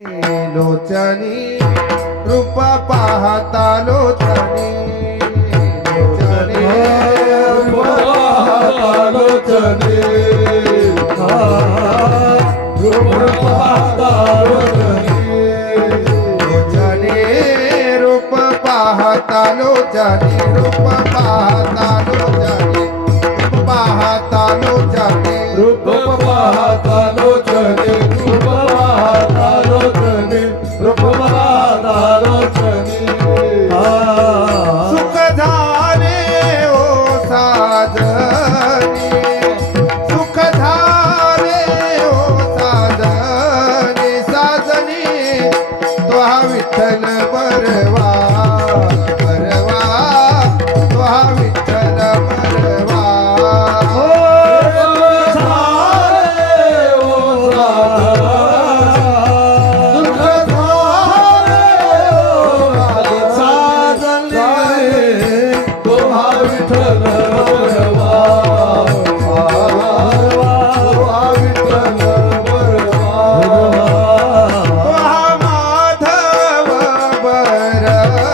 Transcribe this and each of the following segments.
लोचनी रूप पाहता लोचनी लोचनी रूप पाहता लोचनी रूप पाहता लोचनी लोचनी रूप पाहता लोचनी रूप पाहता लोचनी रूप पाहता लोचनी रूप पाहता लोचनी रूप पाहता लोचनी रूप पाहता लोचनी सुख झाले ओ साजनी सुख झाले ओ साजनी साजनी तो हा विठ्ठल बरवा बरवा तो हा विठ्ठल बरवा माधव बरवा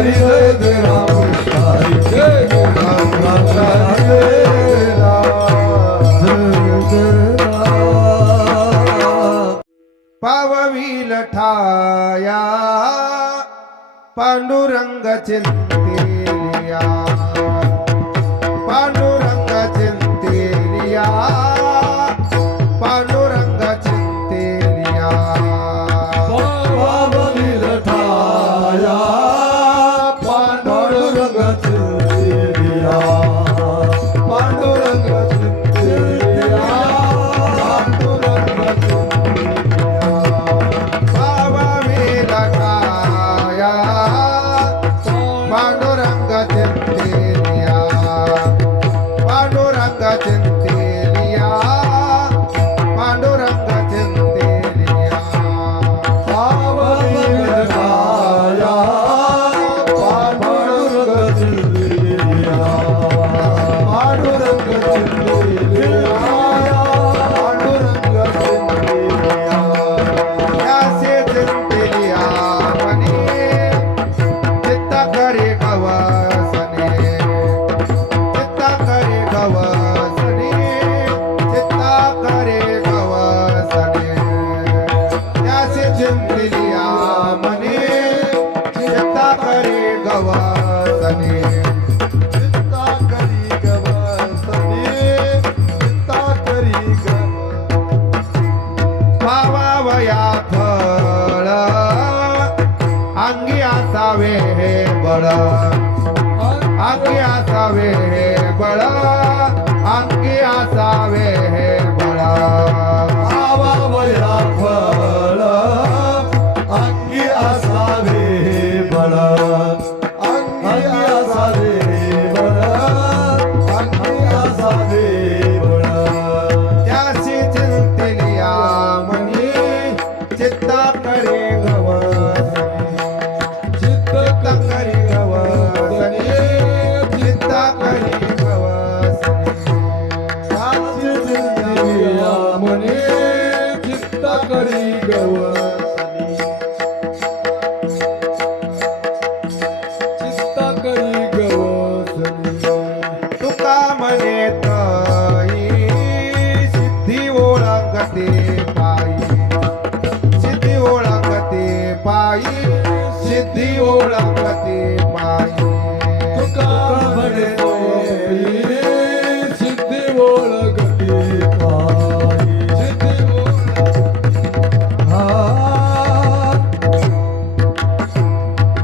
हरी जय जय राम कृष्ण हरी जय जय राम कृष्ण हरी जय राम पाववील ठाया पांडुरंग चिंतेलिया पांडुरंग चिंतेलिया पांडुरंग चिंतेलिया पावनील ठाया पांडुरंग चिंतेलिया पांडुरंग चिंतेलिया पांडुरंग चिंतेलिया पाववील ठाया पांडुरंग चिंतेलिया पांडुरंग चिंतेलिया पांडुरंग चिंतेलिया पावनील ठाया पांडुरंग चिंतेलिया पांडुरंग चिंतेलिया पांडुरंग चिंतेलिया त्यासे चिंतेलिया मनी चित्त करे गवसने चित्त करे गवसने चित्त करे गवसने त्यासे चिंतेलिया मनी चित्त करे गवसने चित्ता करी गवसने चित्ता करी भावावया फळ अंगी असावे हे बळ अंगी असावे हे बळ अंगी असावे हे बळ भावावया फळ अंगी असावे बळ अंगी असावे बळ अंगी असावे बळ त्याशी चिंतेलिया मनी चित्ता करे गवसने चित्ता करे गवसने चित्ता करे गवसने साची चिंतेलिया मने चित्ता करी गवसनी चित्ता करी गवसनी तुका म्हणे तई सिद्धी ओळखते पायी सिद्धी ओळखते पायी सिद्धी ओळखते पायी तुका म्हणे सिद्धी ओळखते पायी सिद्धी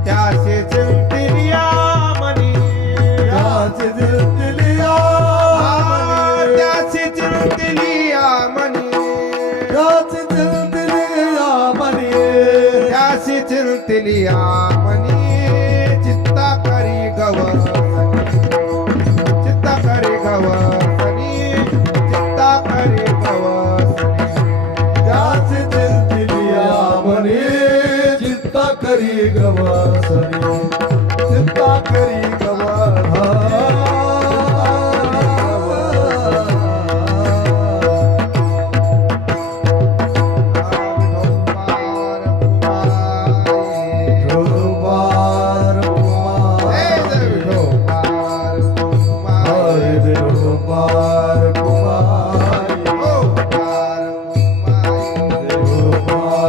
त्यासे चिंतिलिया मनी त्याची चिंतेलिया त्यासे चिंतिलिया मनी त्याची चिंतेलिया मनी त्यासी चिंतिलिया मनी चित्ता करी गवसनी चित्ता करी गवसनी चित्ता करी गवसनी त्याची चिंतेलिया मनी चित्ता करी गवसनी चित्ता करी विठोबार कुमार विठोबार कुमार विठोबार कुमार विठोबार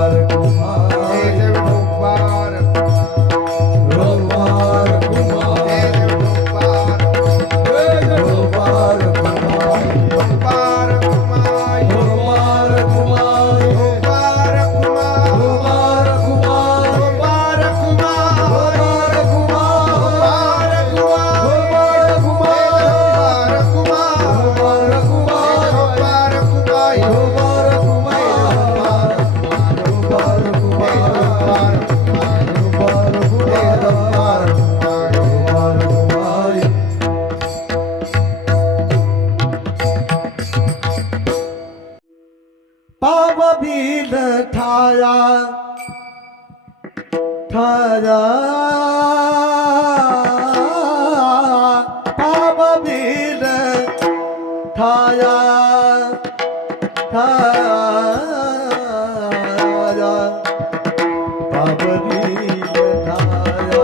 ठाया पाप बील ठाया ठाया पाप बील ठाया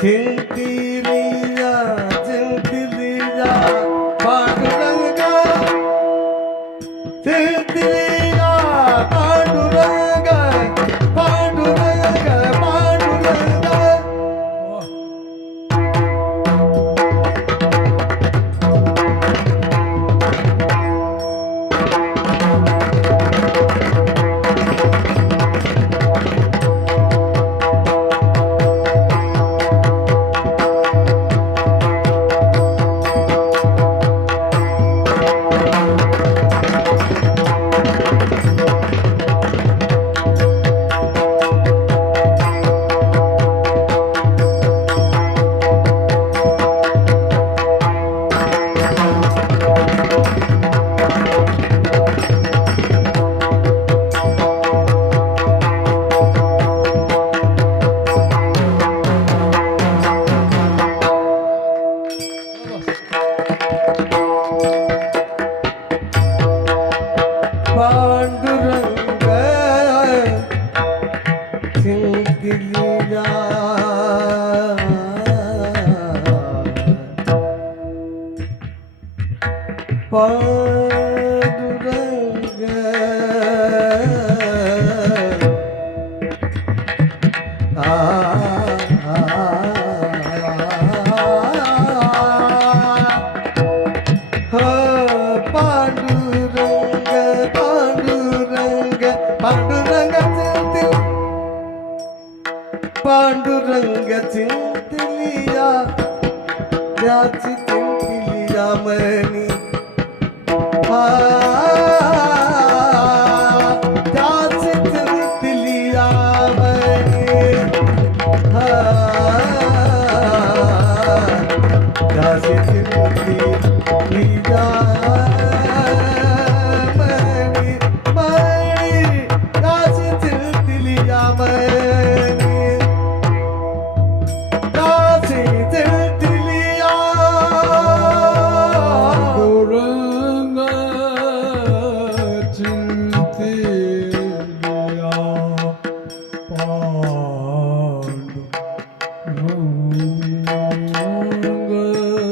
चिंतिलिया चिंतिलिया पांडुरंगा चिंतिलिया पांडुरंगा पांडुरंगा पांडुरंगा पांडुरंग चिंतिलिया पांडुरंग पांडुरंग पांडुरंग पांडुरंग पांडुरंग चिंतिलिया त्याची चिंतिलिया मनी त्याची चिंतिलिया मनी त्याची चिंतिलिया मनी मनी त्याची चिंतिलिया मनी त्याची चिंतिलिया पांडुरंगा चिंतिलिया पांडुरंगा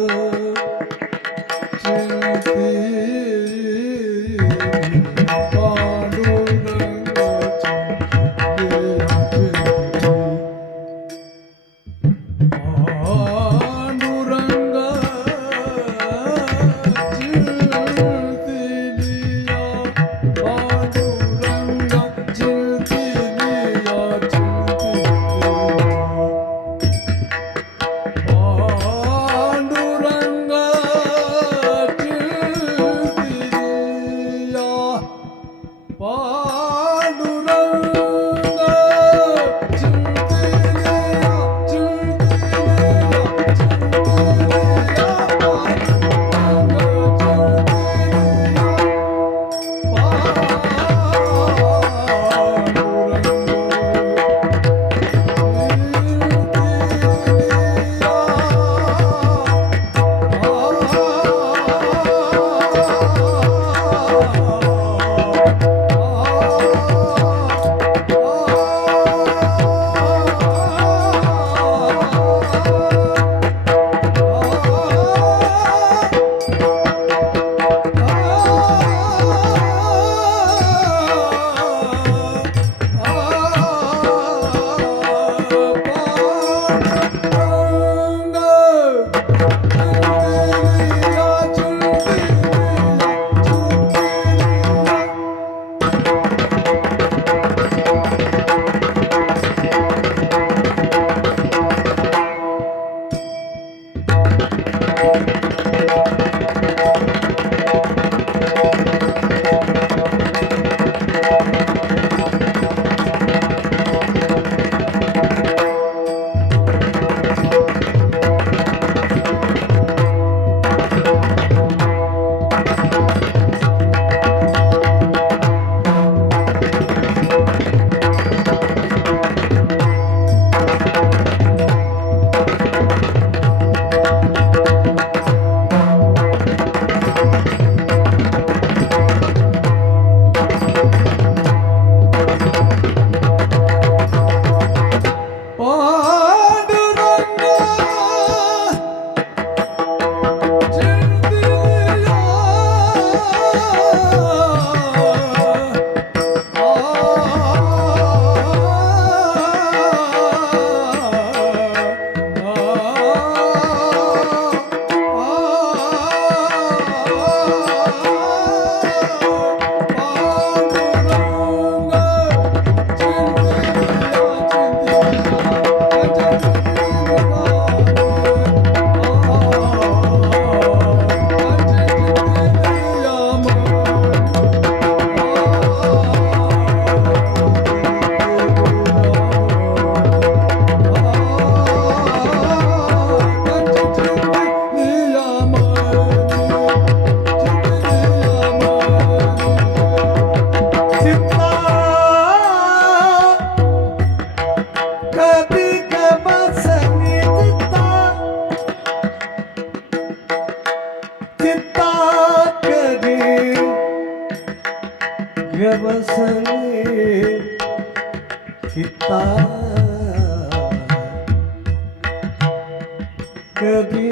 कधी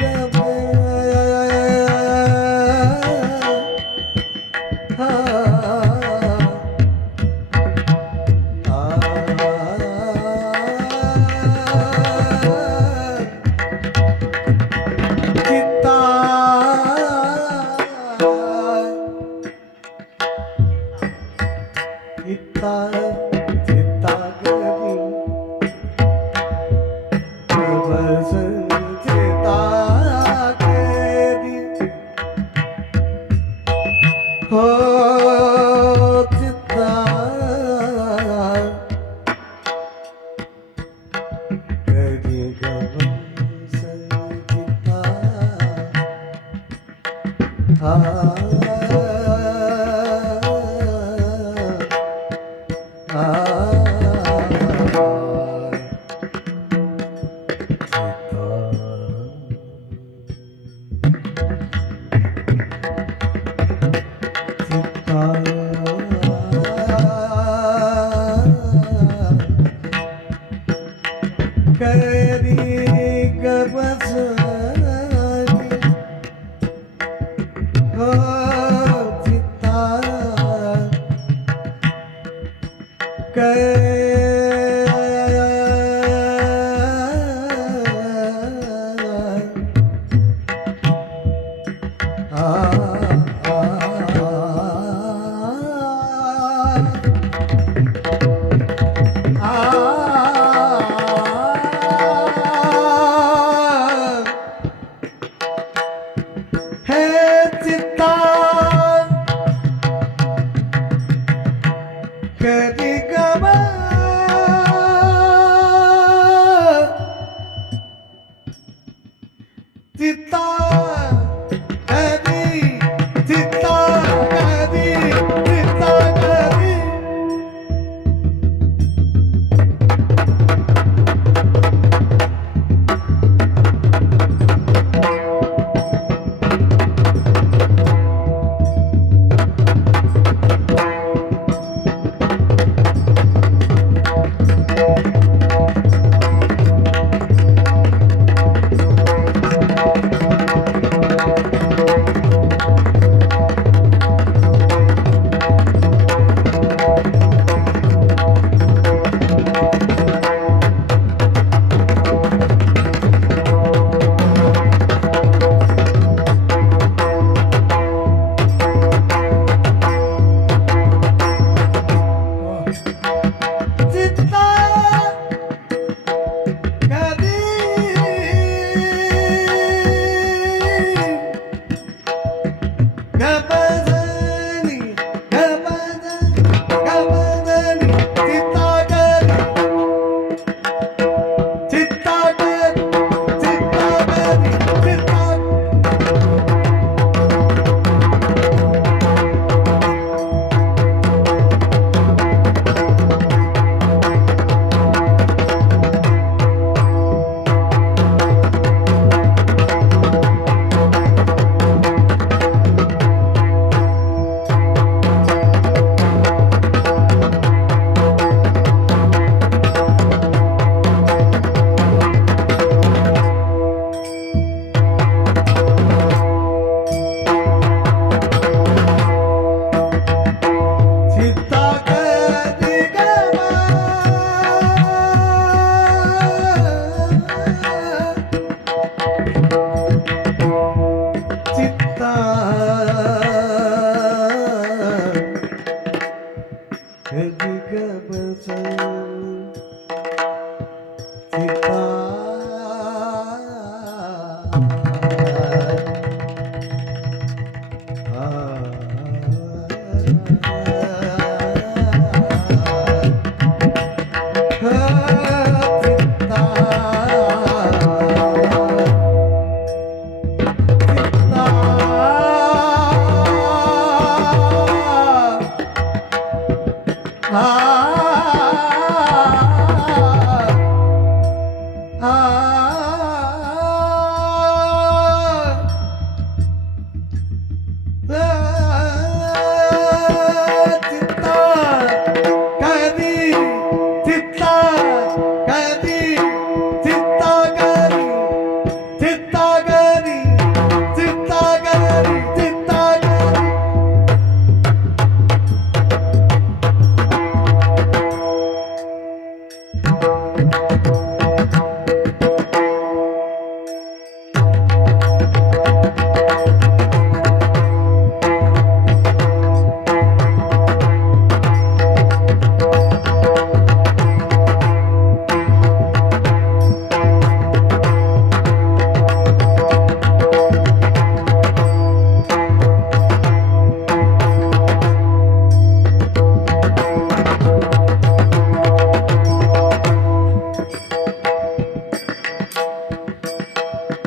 गब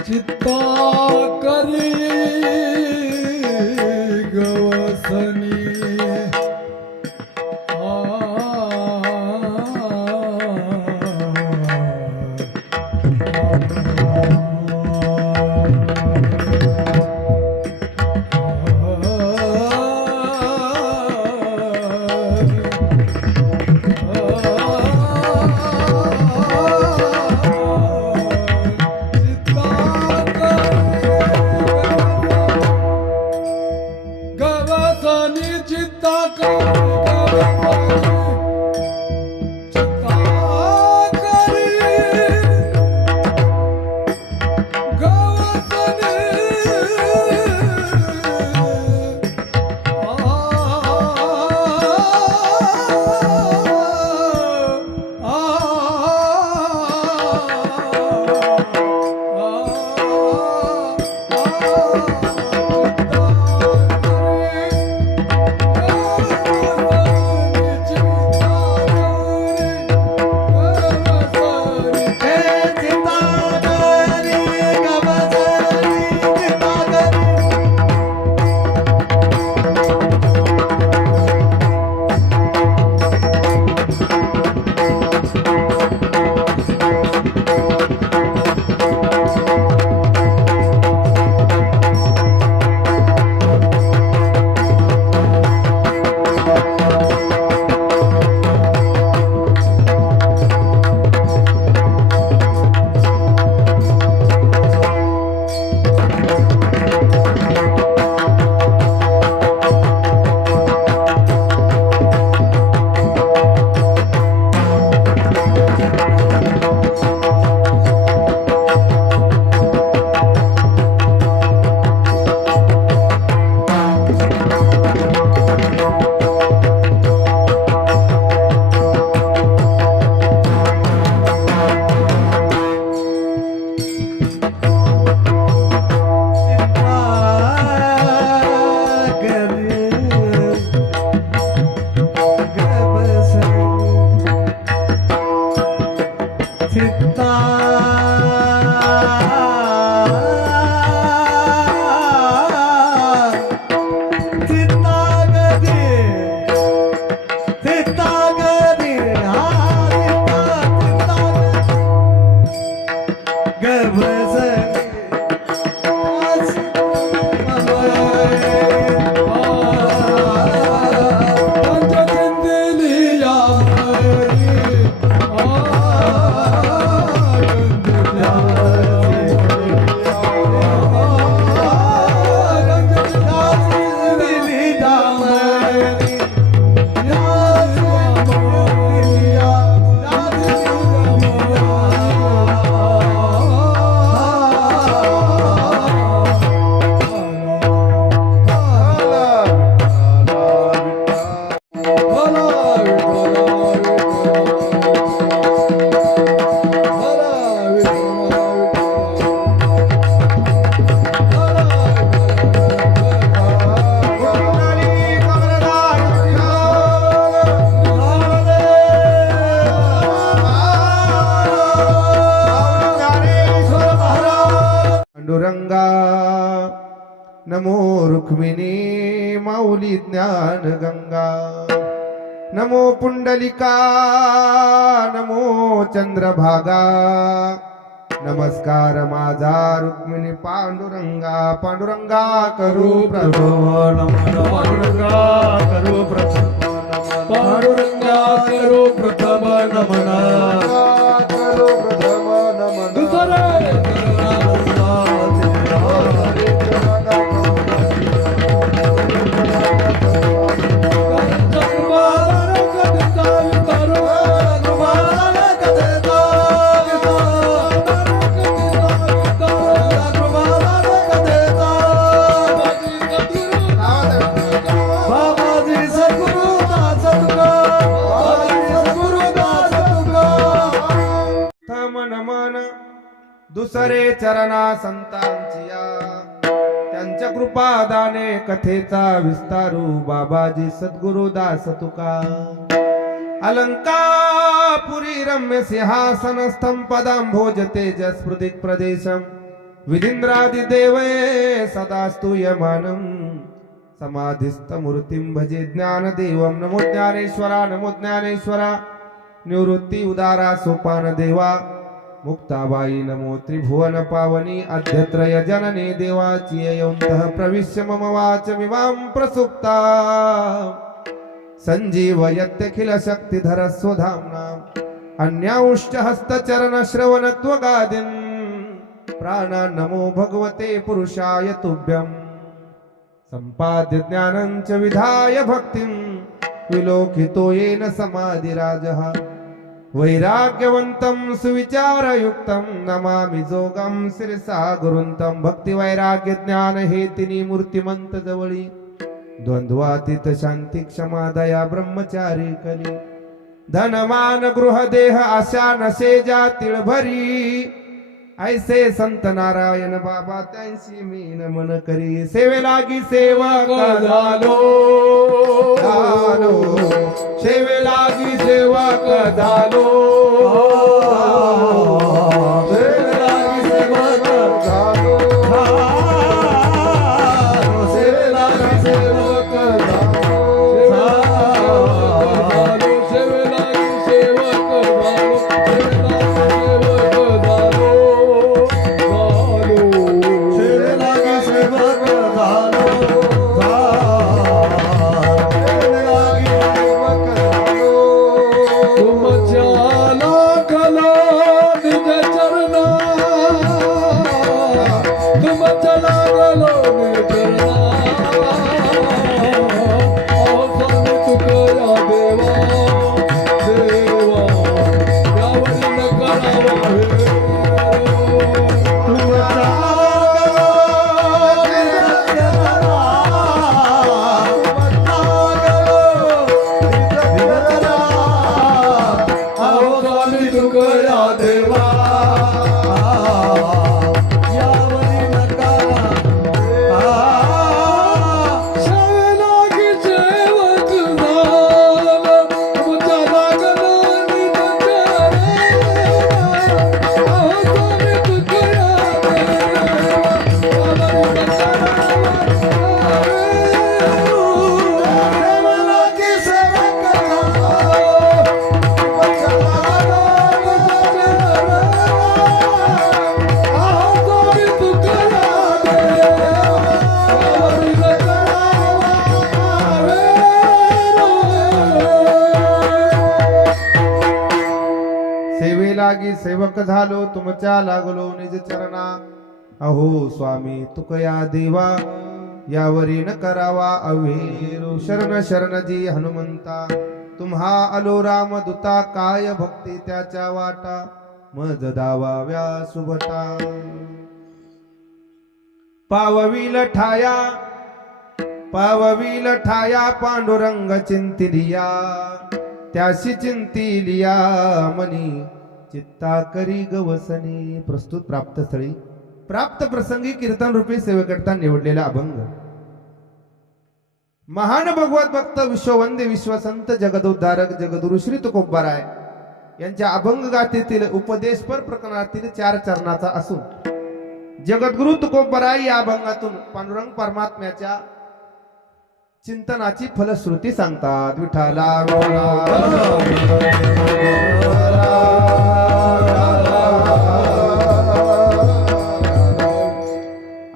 चित्ता करी गवसनी पांडुरंगा नमो रुक्मिणी माऊली ज्ञान गंगा नमो पुंडलिका नमो चंद्रभागा नमस्कार माझा रुक्मिणी पांडुरंगा पांडुरंगा करू प्रभो पांडुरंगा करू प्रथम पांडुरंगा करू प्रथम नमन करू प्रथम नमन दुसरे दुसरे चरणा संतांचिया त्यांच्या कृपादाने कथेचा विस्तारू बाबाजी सद्गुरु दास तुका अलंकापुरी रम्य सिंहासन स्तंपदां भोज तेजस्फृदिक प्रदेशम विधींद्रादिदेवे सदा स्तूयमानं समाधिस्थमूर्तिं भजे ज्ञानदेवं नमो ज्ञानेश्वरा नमो ज्ञानेश्वरा निवृत्ती उदारा सोपान देवा मुक्ताबाई नमो त्रिभुवन पावनी अध्यत्रय जननी देवाची यौन्तः प्रविश्य मम वाचमिमां प्रसुप्ता संजीवयत्यखिल शक्तिधर स्वधाम्ना अन्याउश्च हस्तचरण श्रवणत्वगादीन् प्राणा नमो भगवते पुरुषाय तुभ्यं सम्पाद्य ज्ञानं च विधाय भक्तिं विलोकितो येन समाधिराजः वैराग्यवन्तं सुविचारयुक्तं नमामि जोगं शिरसा गुरुन्तं भक्तिवैराग्य ज्ञान हेतिनी मूर्तिमंत जवळी द्वंद्वातीत शांती क्षमा दया ब्रह्मचारी कली धनमान गृह देह आशा नशे जातील भरी ऐसे संत नारायण बाबा त्यांशी मी नमन करी सेवे लागी सेवक झालो सेवे लागी सेवक झालो सेवे लागी सेवक झालो सेवे लागी सेवक लागी सेवक झालो तुमच्या लागलो निज चरणा अहो स्वामी तुकया देवा यावरी न करावा अवेरो शरण शरण जी हनुमंता तुम्हा आलो राम दूता काय भक्ती त्याच्या वाटा मज दावाव्या सुभटा पावविल ठाया पांडुरंग चिंतिलिया त्याशी चिंतिलिया मनी चित्ता करी गवसनी. प्रस्तुत प्राप्त स्थळी प्राप्त प्रसंगी कीर्तन रूपी सेवेकरता निवडलेला अभंग. महान भगवत भक्त विश्ववंद्य विश्वसंत जगदोद्धारक जगद्गुरु श्री तुकोबाराय यांच्या अभंग गाथेतील उपदेशपर प्रकरणातील 4 चरणाचा असून जगद्गुरु तुकोबाराय या अभंगातून पांडुरंग परमात्म्याच्या चिंतनाची फलश्रुती सांगतात. विठ्ठला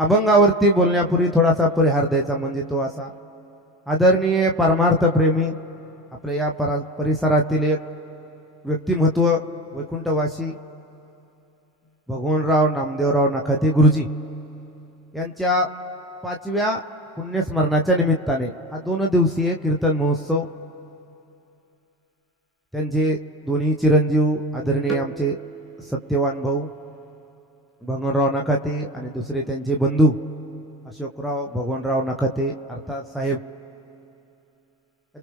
अभंगावरती बोलण्यापूर्वी थोडासा परिहार द्यायचा, म्हणजे तो असा. आदरणीय परमार्थ प्रेमी आपल्या या परिसरातील एक व्यक्तिमत्व वैकुंठवासी भगवानराव नामदेवराव नखाते गुरुजी यांच्या 5व्या पुण्यस्मरणाच्या निमित्ताने हा 2 दिवसीय कीर्तन महोत्सव त्यांचे दोन्ही चिरंजीव आदरणीय आमचे सत्यवान भाऊ भगवानराव नखाते आणि दुसरे त्यांचे बंधू अशोकराव भगवानराव नखाते अर्थात साहेब,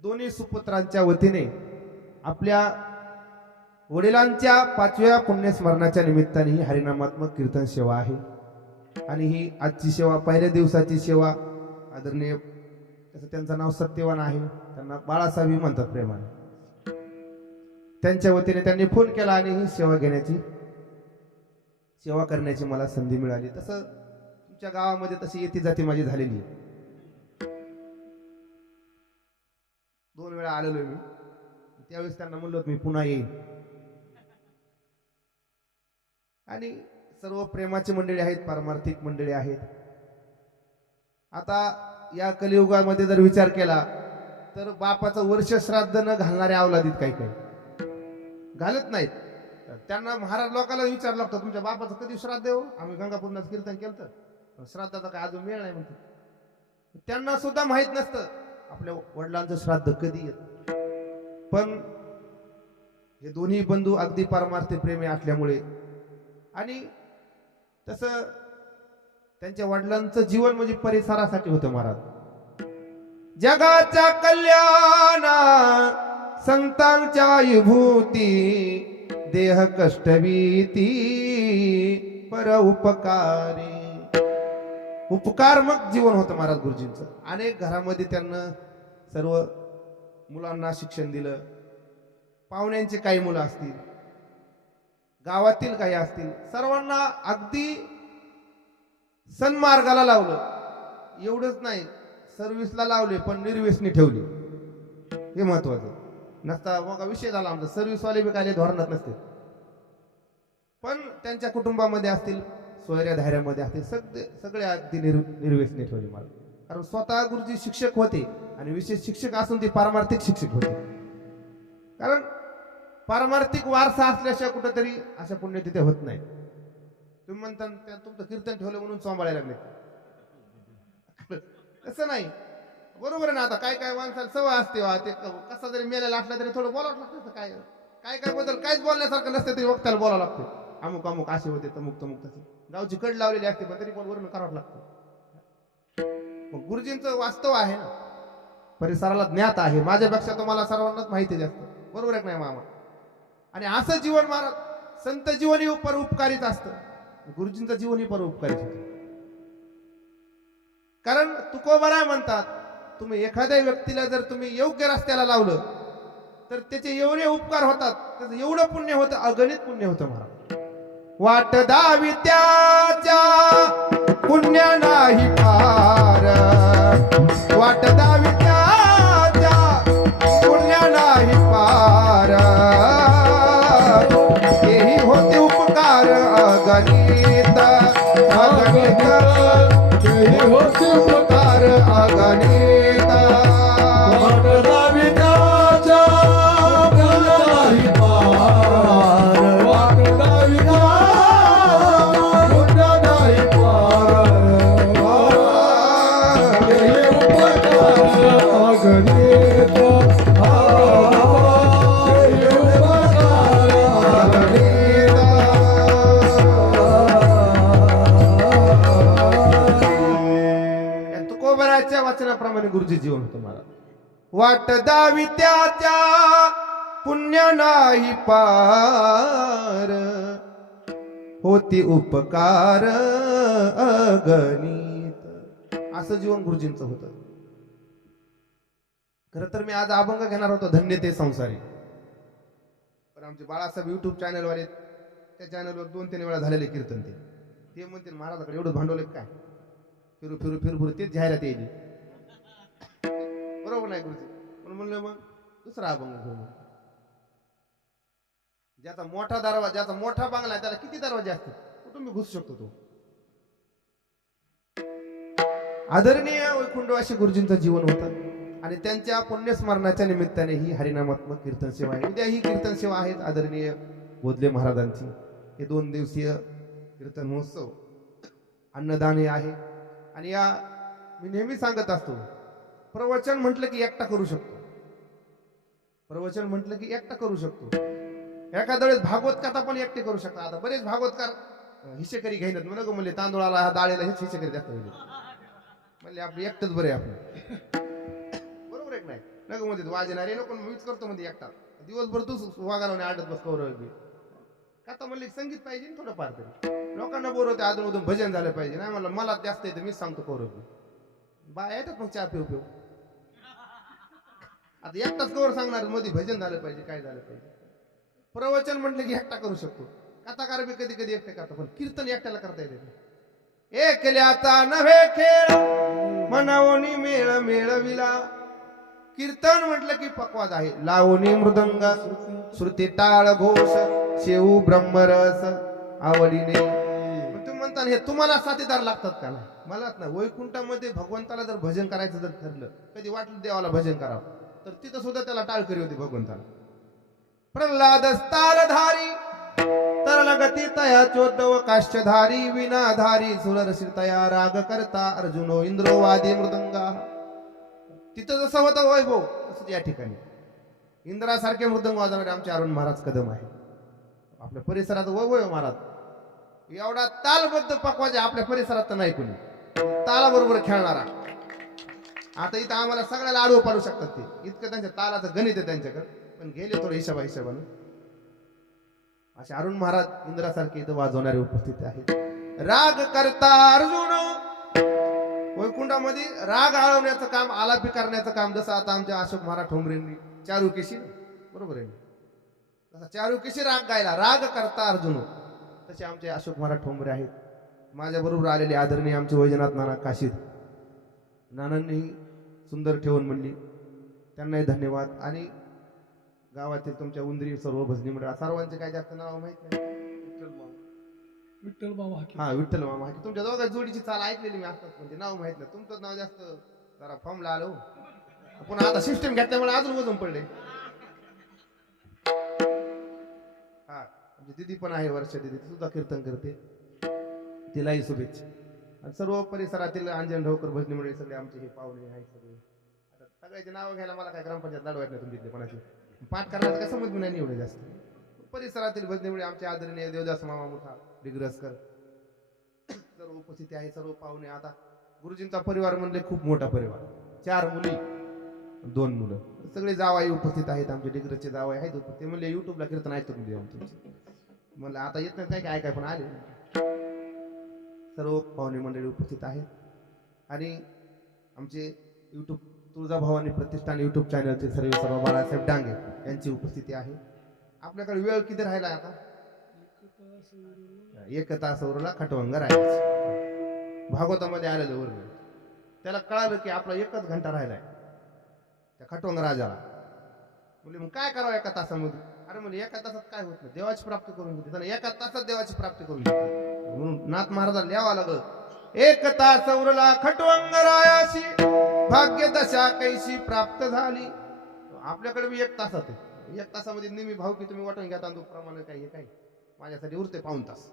दोन्ही सुपुत्रांच्या वतीने आपल्या वडिलांच्या 5व्या पुण्यस्मरणाच्या निमित्ताने ही हरिनामात्मक कीर्तन सेवा आहे. आणि ही आजची सेवा पहिल्या दिवसाची सेवा आदरणीय तसं त्यांचं नाव सत्यवान आहे, त्यांना बाळासाहेब म्हणतात प्रेमाने. त्यांच्या वतीने त्यांनी फोन केला आणि ही सेवा घेण्याची सेवा करण्याची मला संधी मिळाली. तसं तुमच्या गावामध्ये तशी येती जाती माझी झालेली आहे. 2 वेळा आलेलो मी. त्यावेळेस त्यांना म्हणलो होतं मी पुन्हा येईन. आणि सर्व प्रेमाची मंडळी आहेत, पारमार्थिक मंडळी आहेत. आता या कलियुगामध्ये जर विचार केला तर बापाचं वर्ष श्राद्ध न घालणारे अवलादीत काही काही घालत नाहीत. त्यांना महाराज लोकांना विचारलं लागतं तुमच्या बापाचं कधी श्राद्ध आहे हो? आम्ही गंगापूरनाथ कीर्तन केलं तर श्राद्धाचा काय अजून वेळ नाही म्हणते. त्यांना सुद्धा माहित नसतं आपल्या वडिलांचं श्राद्ध कधी येत. पण हे दोन्ही बंधू अगदी पारमार्थिक प्रेमी असल्यामुळे आणि तसं त्यांच्या वडिलांचं जीवन म्हणजे परिसरासाठी होतं. महाराज जगाच्या कल्याणा संतांच्या विभूती देह कष्टवीती पर उपकारी. उपकारमक जीवन होतं महाराज गुरुजींचं. अनेक घरामध्ये त्यांना सर्व मुलांना शिक्षण दिलं. पाहुण्यांचे काही मुलं असतील, गावातील काही असतील, सर्वांना अगदी सन्मार्गाला लावलं. एवढंच नाही, सर्व्हिसला लावले पण निर्व्यसनी ठेवली. हे महत्वाचं. नसता मग विषय झाला आमचा. सर्व्हिसवाले बी काय धोरणात नसते, पण त्यांच्या कुटुंबामध्ये असतील, सोयऱ्या धाऱ्यामध्ये असतील, सगळे अगदी निर्व्यसनी ठेवले मला. कारण स्वतः गुरुजी शिक्षक होते आणि विशेष शिक्षक असून ते पारमार्थिक शिक्षक होते. कारण पारमार्थिक वारसा असल्याशिवाय कुठेतरी अशा पुण्यतिथी होत नाही. तुम्ही म्हणता तुमचं कीर्तन ठेवलं म्हणून सांभाळायला लागले, तसं नाही. बरोबर आहे ना. आता काय काय माणसाला सवय असते वा, ते कसा जरी मेलेला असला तरी थोडं बोलावं लागतं. काय काय काय बद्दल काहीच बोलण्यासारखं नसतं तरी वक्त्याला बोलावं लागतं. अमुक अमुक असे होते, तमुक तमुक तसे. गावची कड लावलेली असते पण तरी पण वरून करावं लागतं. मग गुरुजींचं वास्तव आहे ना, परिसराला ज्ञात आहे. माझ्यापेक्षा तुम्हाला सर्वांनाच माहिती जास्त. बरोबर आहे नाही मामा? आणि असं जीवन महाराज संत जीवनही परोपकारीच असतं. गुरुजींचं जीवनही परोपकारीच होतं. कारण तुकोबाराय म्हणतात, तुम्ही एखाद्या व्यक्तीला जर तुम्ही योग्य रस्त्याला लावलं तर त्याचे एवढे उपकार होतात, त्याचं एवढं पुण्य होतं, अगणित पुण्य होतं महाराज. वाट दावी त्याच्या पुण्य नाही पार, वाट दावी त्याच्या पुण्य नाही पार, तेही होते उपकार अगणित अगणित, तेही होते उपकार अगणित. वाचनाप्रमाणे गुरुजी जीवन होतं महाराज. वाट दावी त्याच्या पुण्य नाही पार, होती उपकार अगणित. असं जीवन गुरुजींचं होतं. खर तर मी आज अभंग घेणार होतो, धन्य ते संसारी. पण आमचे बाळासाहेब युट्यूब चॅनलवाले, त्या चॅनलवर 2-3 वेळा झालेले कीर्तन ते म्हणतील महाराजाकडे एवढं भांडवल काय, फिरू फिरू फिरू फिरू तेच जाहिरात येईल. बरोबर नाही गुरुजी? म्हणून म्हणलं मग दुसरा अभंग घेऊ. ज्याचा मोठा दरवाजा, ज्याचा मोठा बांगला आहे त्याला किती दरवाजे असतात, कुठून मी घुसू शकतो तो. आदरणीय वैकुंठवासी गुरुजींचं जीवन होतं आणि त्यांच्या पुण्यस्मरणाच्या निमित्ताने ही हरिनामात्मक कीर्तन सेवा आहे. उद्या ही कीर्तन सेवा आहे आदरणीय बोधले महाराजांची. हे 2 दिवसीय कीर्तन महोत्सव अन्नदान आहे. आणि या मी नेहमी सांगत असतो, प्रवचन म्हटलं की एकटा करू शकतो, प्रवचन म्हटलं की एकटा करू शकतो. एखाद्या वेळेस भागवत कथा पण एकटे करू शकता. आता बरेच भागवतकार हिशेकरी घेणार म्हणून गो म्हणले तांदूळाला डाळीला हेच हिशेकरी जास्त होईल म्हणले आपले एकटंच बरे आपलं. बरोबर आहे नाही? नको म्हणते वाजणारे लोक मीच करतो म्हणजे एकटा, दिवसभर तूच वागाला आडत बस कौरव. कथा म्हणले संगीत पाहिजे ना थोडंफार तरी, लोकांना बोर होते, अधून भजन झालं पाहिजे. नाही म्हणलं मला जास्त येतं मीच सांगतो कौरव. बाय येतात मग चहा पिऊ पिऊ. आता एकटाच कवर सांगणार मध्ये भजन झालं पाहिजे, काय झालं पाहिजे. प्रवचन म्हटलं की एकटा करू शकतो. कथाकार बी कधी कधी एकटे करतात पण कीर्तन एकट्याला करता येते एकल्याचा नव्हे खेळ मनावनी मेळ मेळविला कीर्तन म्हटलं की पक्वाद आहे लावणी मृदंग श्रुती टाळ घोष शेऊ ब्रह्मरस आवडीने तुम्ही म्हणता हे तुम्हाला साथीदार लागतात का नाही मलाच ना वैकुंठामध्ये भगवंताला जर भजन करायचं जर ठरलं कधी वाटलं देवाला भजन करावं तर तिथं सुद्धा त्याला टाळकरी होती भगवंताला प्रल्हाद स्थालधारी तरल गती तया चोदव काश्यधारी विनाधारी सुररशील तया राग करता अर्जुनो इंद्रो वादी मृदंगा तिथं जसं होतं वैभव तसंच या ठिकाणी इंद्रासारखे मृदंग वाजवणारे आमचे अरुण महाराज कदम आहे आपल्या परिसरात वैभव महाराज एवढा तालबद्ध पकवाजे आपल्या परिसरात तर नाही कोणी तालाबरोबर खेळणारा आता इथं आम्हाला सगळ्याला आडवं पाडू शकतात ते इतकं त्यांच्या तालाचं गणित आहे त्यांच्याकडे पण गेले थोडं हिशोबानं असे अरुण महाराज इंद्रासारखे इथं वाजवणारे उपस्थित आहेत राग करता अर्जुन वैकुंठामध्ये राग आळवण्याचं काम आलापी करण्याचं काम जसं आता आमच्या अशोक महाराज ठोंबरेंनी चारुकेशी बरोबर आहे तसा चारुकेशी राग गायला राग करता अर्जुन तसे आमचे अशोक महाराज ठोंबरे आहेत माझ्या बरोबर आलेले आदरणीय आमचे वैजनाथ नाना काशीद नानांनी सुंदर ठेवून म्हणली त्यांनाही धन्यवाद आणि गावातील तुमच्या उंदरी सर्व भजनी मंडळ सर्वांचे काय जास्त नाव माहित नाही विठ्ठल मामा हाके. हा विठ्ठल मामा हाके. तुमच्या दोघा जोडीची चाल ऐकलेली मी असतात पण ते नाव माहित नाही तुमचं नाव जास्त जरा फॉर्मला आलो पुन्हा आता सिस्टम घेतल्यामुळे अजून वजन पडले हा आमची दिदी पण आहे वर्षा दिदी ती सुद्धा कीर्तन करते तिलाही शुभेच्छा आणि सर्व परिसरातील अंजन ढवकर भजनी मंडळी सगळे आमचे हे पाहुणे आहेत सगळे आता सगळ्याचे नाव घ्यायला मला काय ग्रामपंचायत लढवायत नाही तुमच्या कोणाची पाठ करण्याचं काय समज नाही एवढं जास्त परिसरातील भजनी मंडळी आमचे आदरणीय देवदास मामा मोठा डिग्रसकर सर्व उपस्थिती आहे सर्व पाहुणे आता गुरुजींचा परिवार म्हणले खूप मोठा परिवार 4 मुली 2 मुलं सगळे जावाई उपस्थित आहेत आमचे डिग्रसचे जावाई आहेत ते म्हणले युट्यूबला कीर्तन ऐकतो तुम्ही म्हणलं आता येत नाही काय काय पण आले सर्व पाहुणे मंडळी उपस्थित आहेत आणि आमचे युट्यूब तुळजाभवानी प्रतिष्ठान युट्यूब चॅनलचे सर्व बाळासाहेब डांगे यांची उपस्थिती आहे आपल्याकडे वेळ किती राहिला आता 1 तास उरला खटवंग राहायचं भागवतामध्ये आलेलं वर्ग त्याला कळालं की आपला 1च घंटा राहिलाय त्या खटवंग राजाला म्हणजे मग काय करावं 1 तासामध्ये अरे म्हणजे 1 तासात काय होत नाही देवाची प्राप्ती करून घेते त्याला 1 तासात देवाची प्राप्ती करून घेते म्हणून नाथ महाराजाला लिहावं लागलं 1 तास उरला खटवंग रायाशी भाग्य दशा कैशी प्राप्त झाली आपल्याकडे बी 1 तासात आहे 1 तासामध्ये नेहमी भाव की तुम्ही वाटून घ्या तांदूळ प्रमाणे काही हे काय माझ्यासाठी उरते 1.5 तास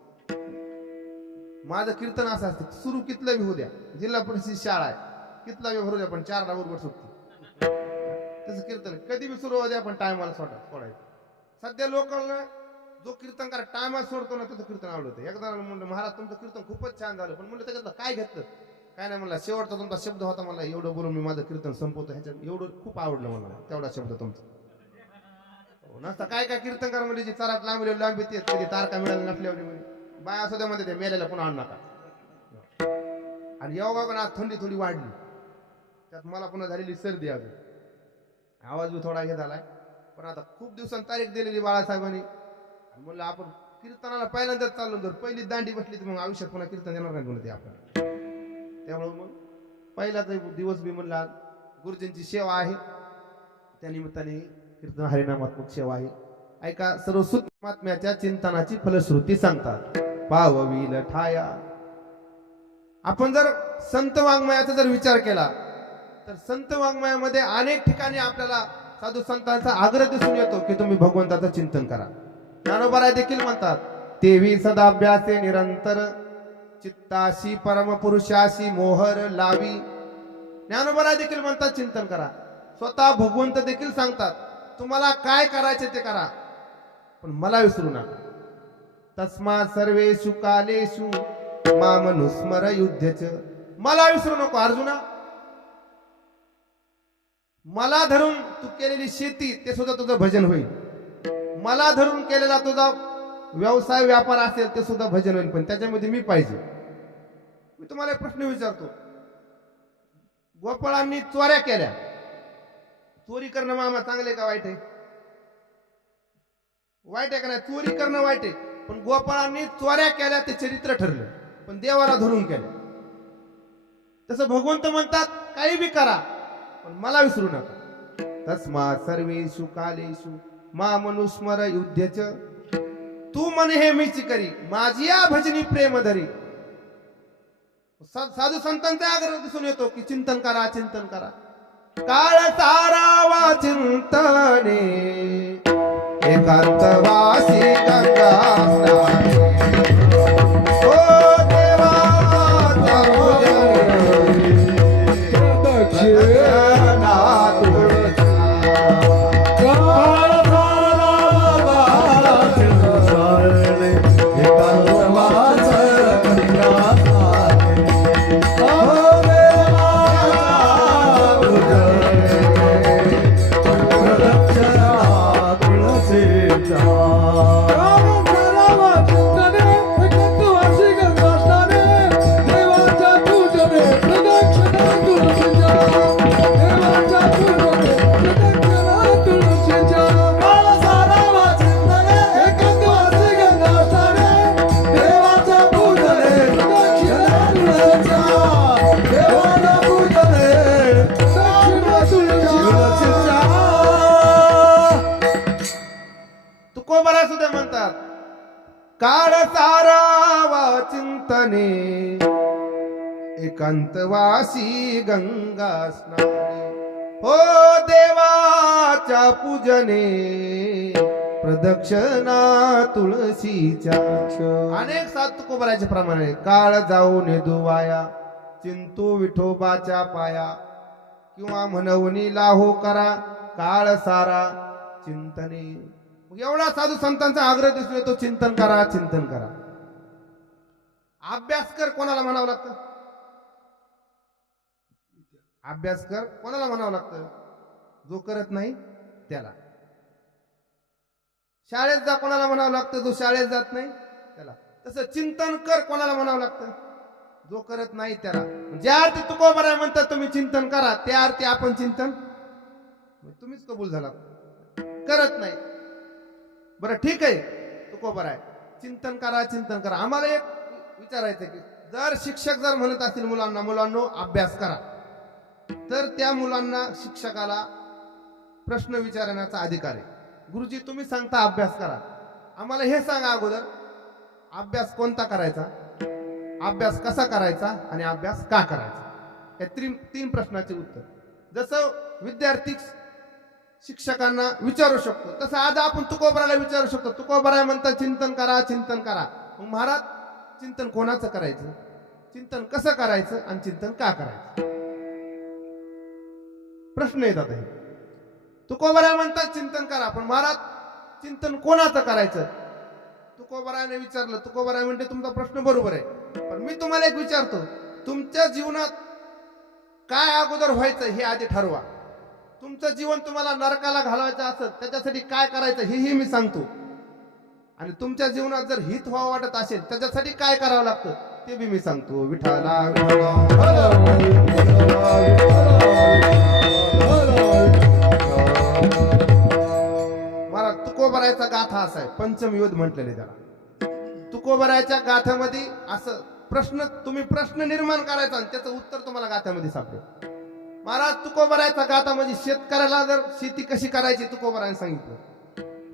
माझं कीर्तन असं असतं सुरू कितलं बी होऊ द्या जिल्हा परिषद शाळा आहे कितला बी भरू द्या पण 4ला बरोबर सुटते तसं कीर्तन कधी बी सुरू होऊ द्या पण टायमाला सोडायचं सध्या लोकांना जो कीर्तन करा टायमाला सोडतो ना त्याचं कीर्तन आवडतं एकदा म्हणलं महाराज तुमचं कीर्तन खूपच छान झालं पण म्हणलं त्याच्यातलं काय घेतलं काय नाही म्हणला शेवटचा तुमचा शब्द होता मला एवढं बोलून मी माझं कीर्तन संपवतो ह्याच्यात एवढं खूप आवडलं मला तेवढा शब्द तुमचा नसता काय काय कीर्तन करा म्हणजे चारात लांबी लांबी ते कधी तारका मिळाल्या नसल्यावर बाय असं मध्ये ते मेलेला पुन्हा आणू नका आणि योगा पण आज थंडी थोडी वाढली त्यात मला पुन्हा झालेली सर्दी अजून आवाज बी थोडा हे झालाय पण आता खूप दिवसांनी तारीख दिलेली बाळासाहेबांनी म्हणलं आपण कीर्तनाला पहिल्यांदाच चाललो जर पहिली दांडी बसली तर मग आयुष्यात पुन्हा कीर्तन देणार नाही म्हणते आपण त्यामुळे मग पहिलाच दिवस बी म्हणला गुरुजींची सेवा आहे त्या निमित्ताने कीर्तन हरिनामात्मक सेवा आहे ऐका सर्व सुत महात्म्याच्या चिंतनाची फलश्रुती सांगतात पाववील ठाया आपण जर संत वाङ्मयाचा जर विचार केला तर संत वाङ्मयामध्ये अनेक ठिकाणी आपल्याला साधू संतांचा आग्रह दिसून येतो की तुम्ही भगवंताचं चिंतन करा ज्ञानोबा देखील म्हणतात तेवी सदाभ्यासे निरंतर चित्ताशी परमपुरुषाशी मोहर लावी ज्ञानोबा देखील म्हणतात चिंतन करा स्वतः भगवंत देखील सांगतात तुम्हाला काय करायचे ते करा पण मला विसरू नका तस्मा सर्वेषु कालेषु मामनुस्मर युद्धच मला विसरू नको अर्जुना मला धरून तू केलेली शेती ते सुद्धा तुझं भजन होईल मला धरून केलेला तुझा व्यवसाय व्यापार असेल ते सुद्धा भजन होईल पण त्याच्यामध्ये मी पाहिजे मी तुम्हाला एक प्रश्न विचारतो गोपाळांनी चोऱ्या केल्या चोरी करणं मामा चांगले का वाईट आहे वाईट आहे का नाही चोरी करणं वाईट आहे पण गोपाळांनी चोऱ्या केल्या ते चरित्र ठरलं, पण देवाला धरून केलं. तसं भगवंत म्हणतात काही बी करा पण मला विसरू नका. तस्मा सर्वेषु कालेषु मामनुस्मर युध्यच, तू मन हे मीची करी माझी या भजनी प्रेम धरी. साधू संतांचा आग्रह दिसून येतो की चिंतन करा, चिंतन करा. काळ सारावा चिंतने एकांतवासी गंगा स्नाने. ओ देवाचा पूजने प्रदक्षिणा तुळजा. तुकोबरा सुद्धा म्हणतात काळ सारावा चिंतने एकांतवासी गंगा स्नाने. हो देवाच्या पूजने प्रदक्षिणा तुळशीच्या. अनेक सात तुकोबराच्या प्रमाणे काळ जाऊन दुवाया चिंतू विठोबाच्या पाया, किंवा म्हणवनी लाहो करा काळ सारा चिंतने. एवढा साधू संतांचा आग्रह दिसून येतो, चिंतन करा, चिंतन करा. अभ्यास कर कोणाला म्हणावं लागतं? अभ्यास कर कोणाला म्हणावं लागतं? जो करत नाही त्याला. शाळेत जा कोणाला म्हणावं लागतं? जो शाळेत जात नाही त्याला. तसं चिंतन कर कोणाला म्हणावं लागतं? जो करत नाही त्याला. ज्या अर्थी तुकोबराय म्हणतात तुम्ही चिंतन करा, त्या अर्थी आपण चिंतन तुम्हीच कबूल झाला, करत नाही. बरं ठीक आहे तुकोबराय, चिंतन करा, चिंतन करा. आम्हाला एक विचारायचं की जर शिक्षक जर म्हणत असतील मुलांनो अभ्यास करा, तर त्या मुलांना शिक्षकाला प्रश्न विचारण्याचा अधिकार आहे. गुरुजी तुम्ही सांगता अभ्यास करा, आम्हाला हे सांगा अगोदर अभ्यास कोणता करायचा, अभ्यास कसा करायचा आणि अभ्यास का करायचा. या तीन प्रश्नाचे उत्तर जसं विद्यार्थी शिक्षकांना विचारू शकतो, तसं आज आपण तुकोबराला विचारू शकतो. तुकोबराय म्हणतात चिंतन करा, चिंतन करा. मग महाराज चिंतन कोणाचं करायचं, चिंतन कसं करायचं आणि चिंतन का करायचं, प्रश्न येतात. हे तुकोबराय म्हणतात चिंतन करा, पण महाराज चिंतन कोणाचं करायचं. तुकोबरायने विचारलं, तुकोबराय म्हणते तुमचा प्रश्न बरोबर आहे, पण मी तुम्हाला एक विचारतो, तुमच्या जीवनात काय अगोदर व्हायचं हे आधी ठरवा. तुमचं जीवन तुम्हाला नरकाला घालवायचं असेल त्याच्यासाठी काय करायचं हेही मी सांगतो, आणि तुमच्या जीवनात जर हित व्हावं वाटत असेल त्याच्यासाठी काय करावं लागतं ते बी मी सांगतो. विठाला मला तुकोबरायचा गाथा असा आहे, पंचम युद्ध म्हटलेले त्याला. तुकोबरायच्या गाथ्यामध्ये असं तुम्ही प्रश्न निर्माण करायचा आणि त्याचं उत्तर तुम्हाला गाथ्यामध्ये सापडेल. महाराज तुकोबरायचा गाथा म्हणजे शेतकऱ्याला जर शेती कशी करायची तुकोबरायने सांगितलं,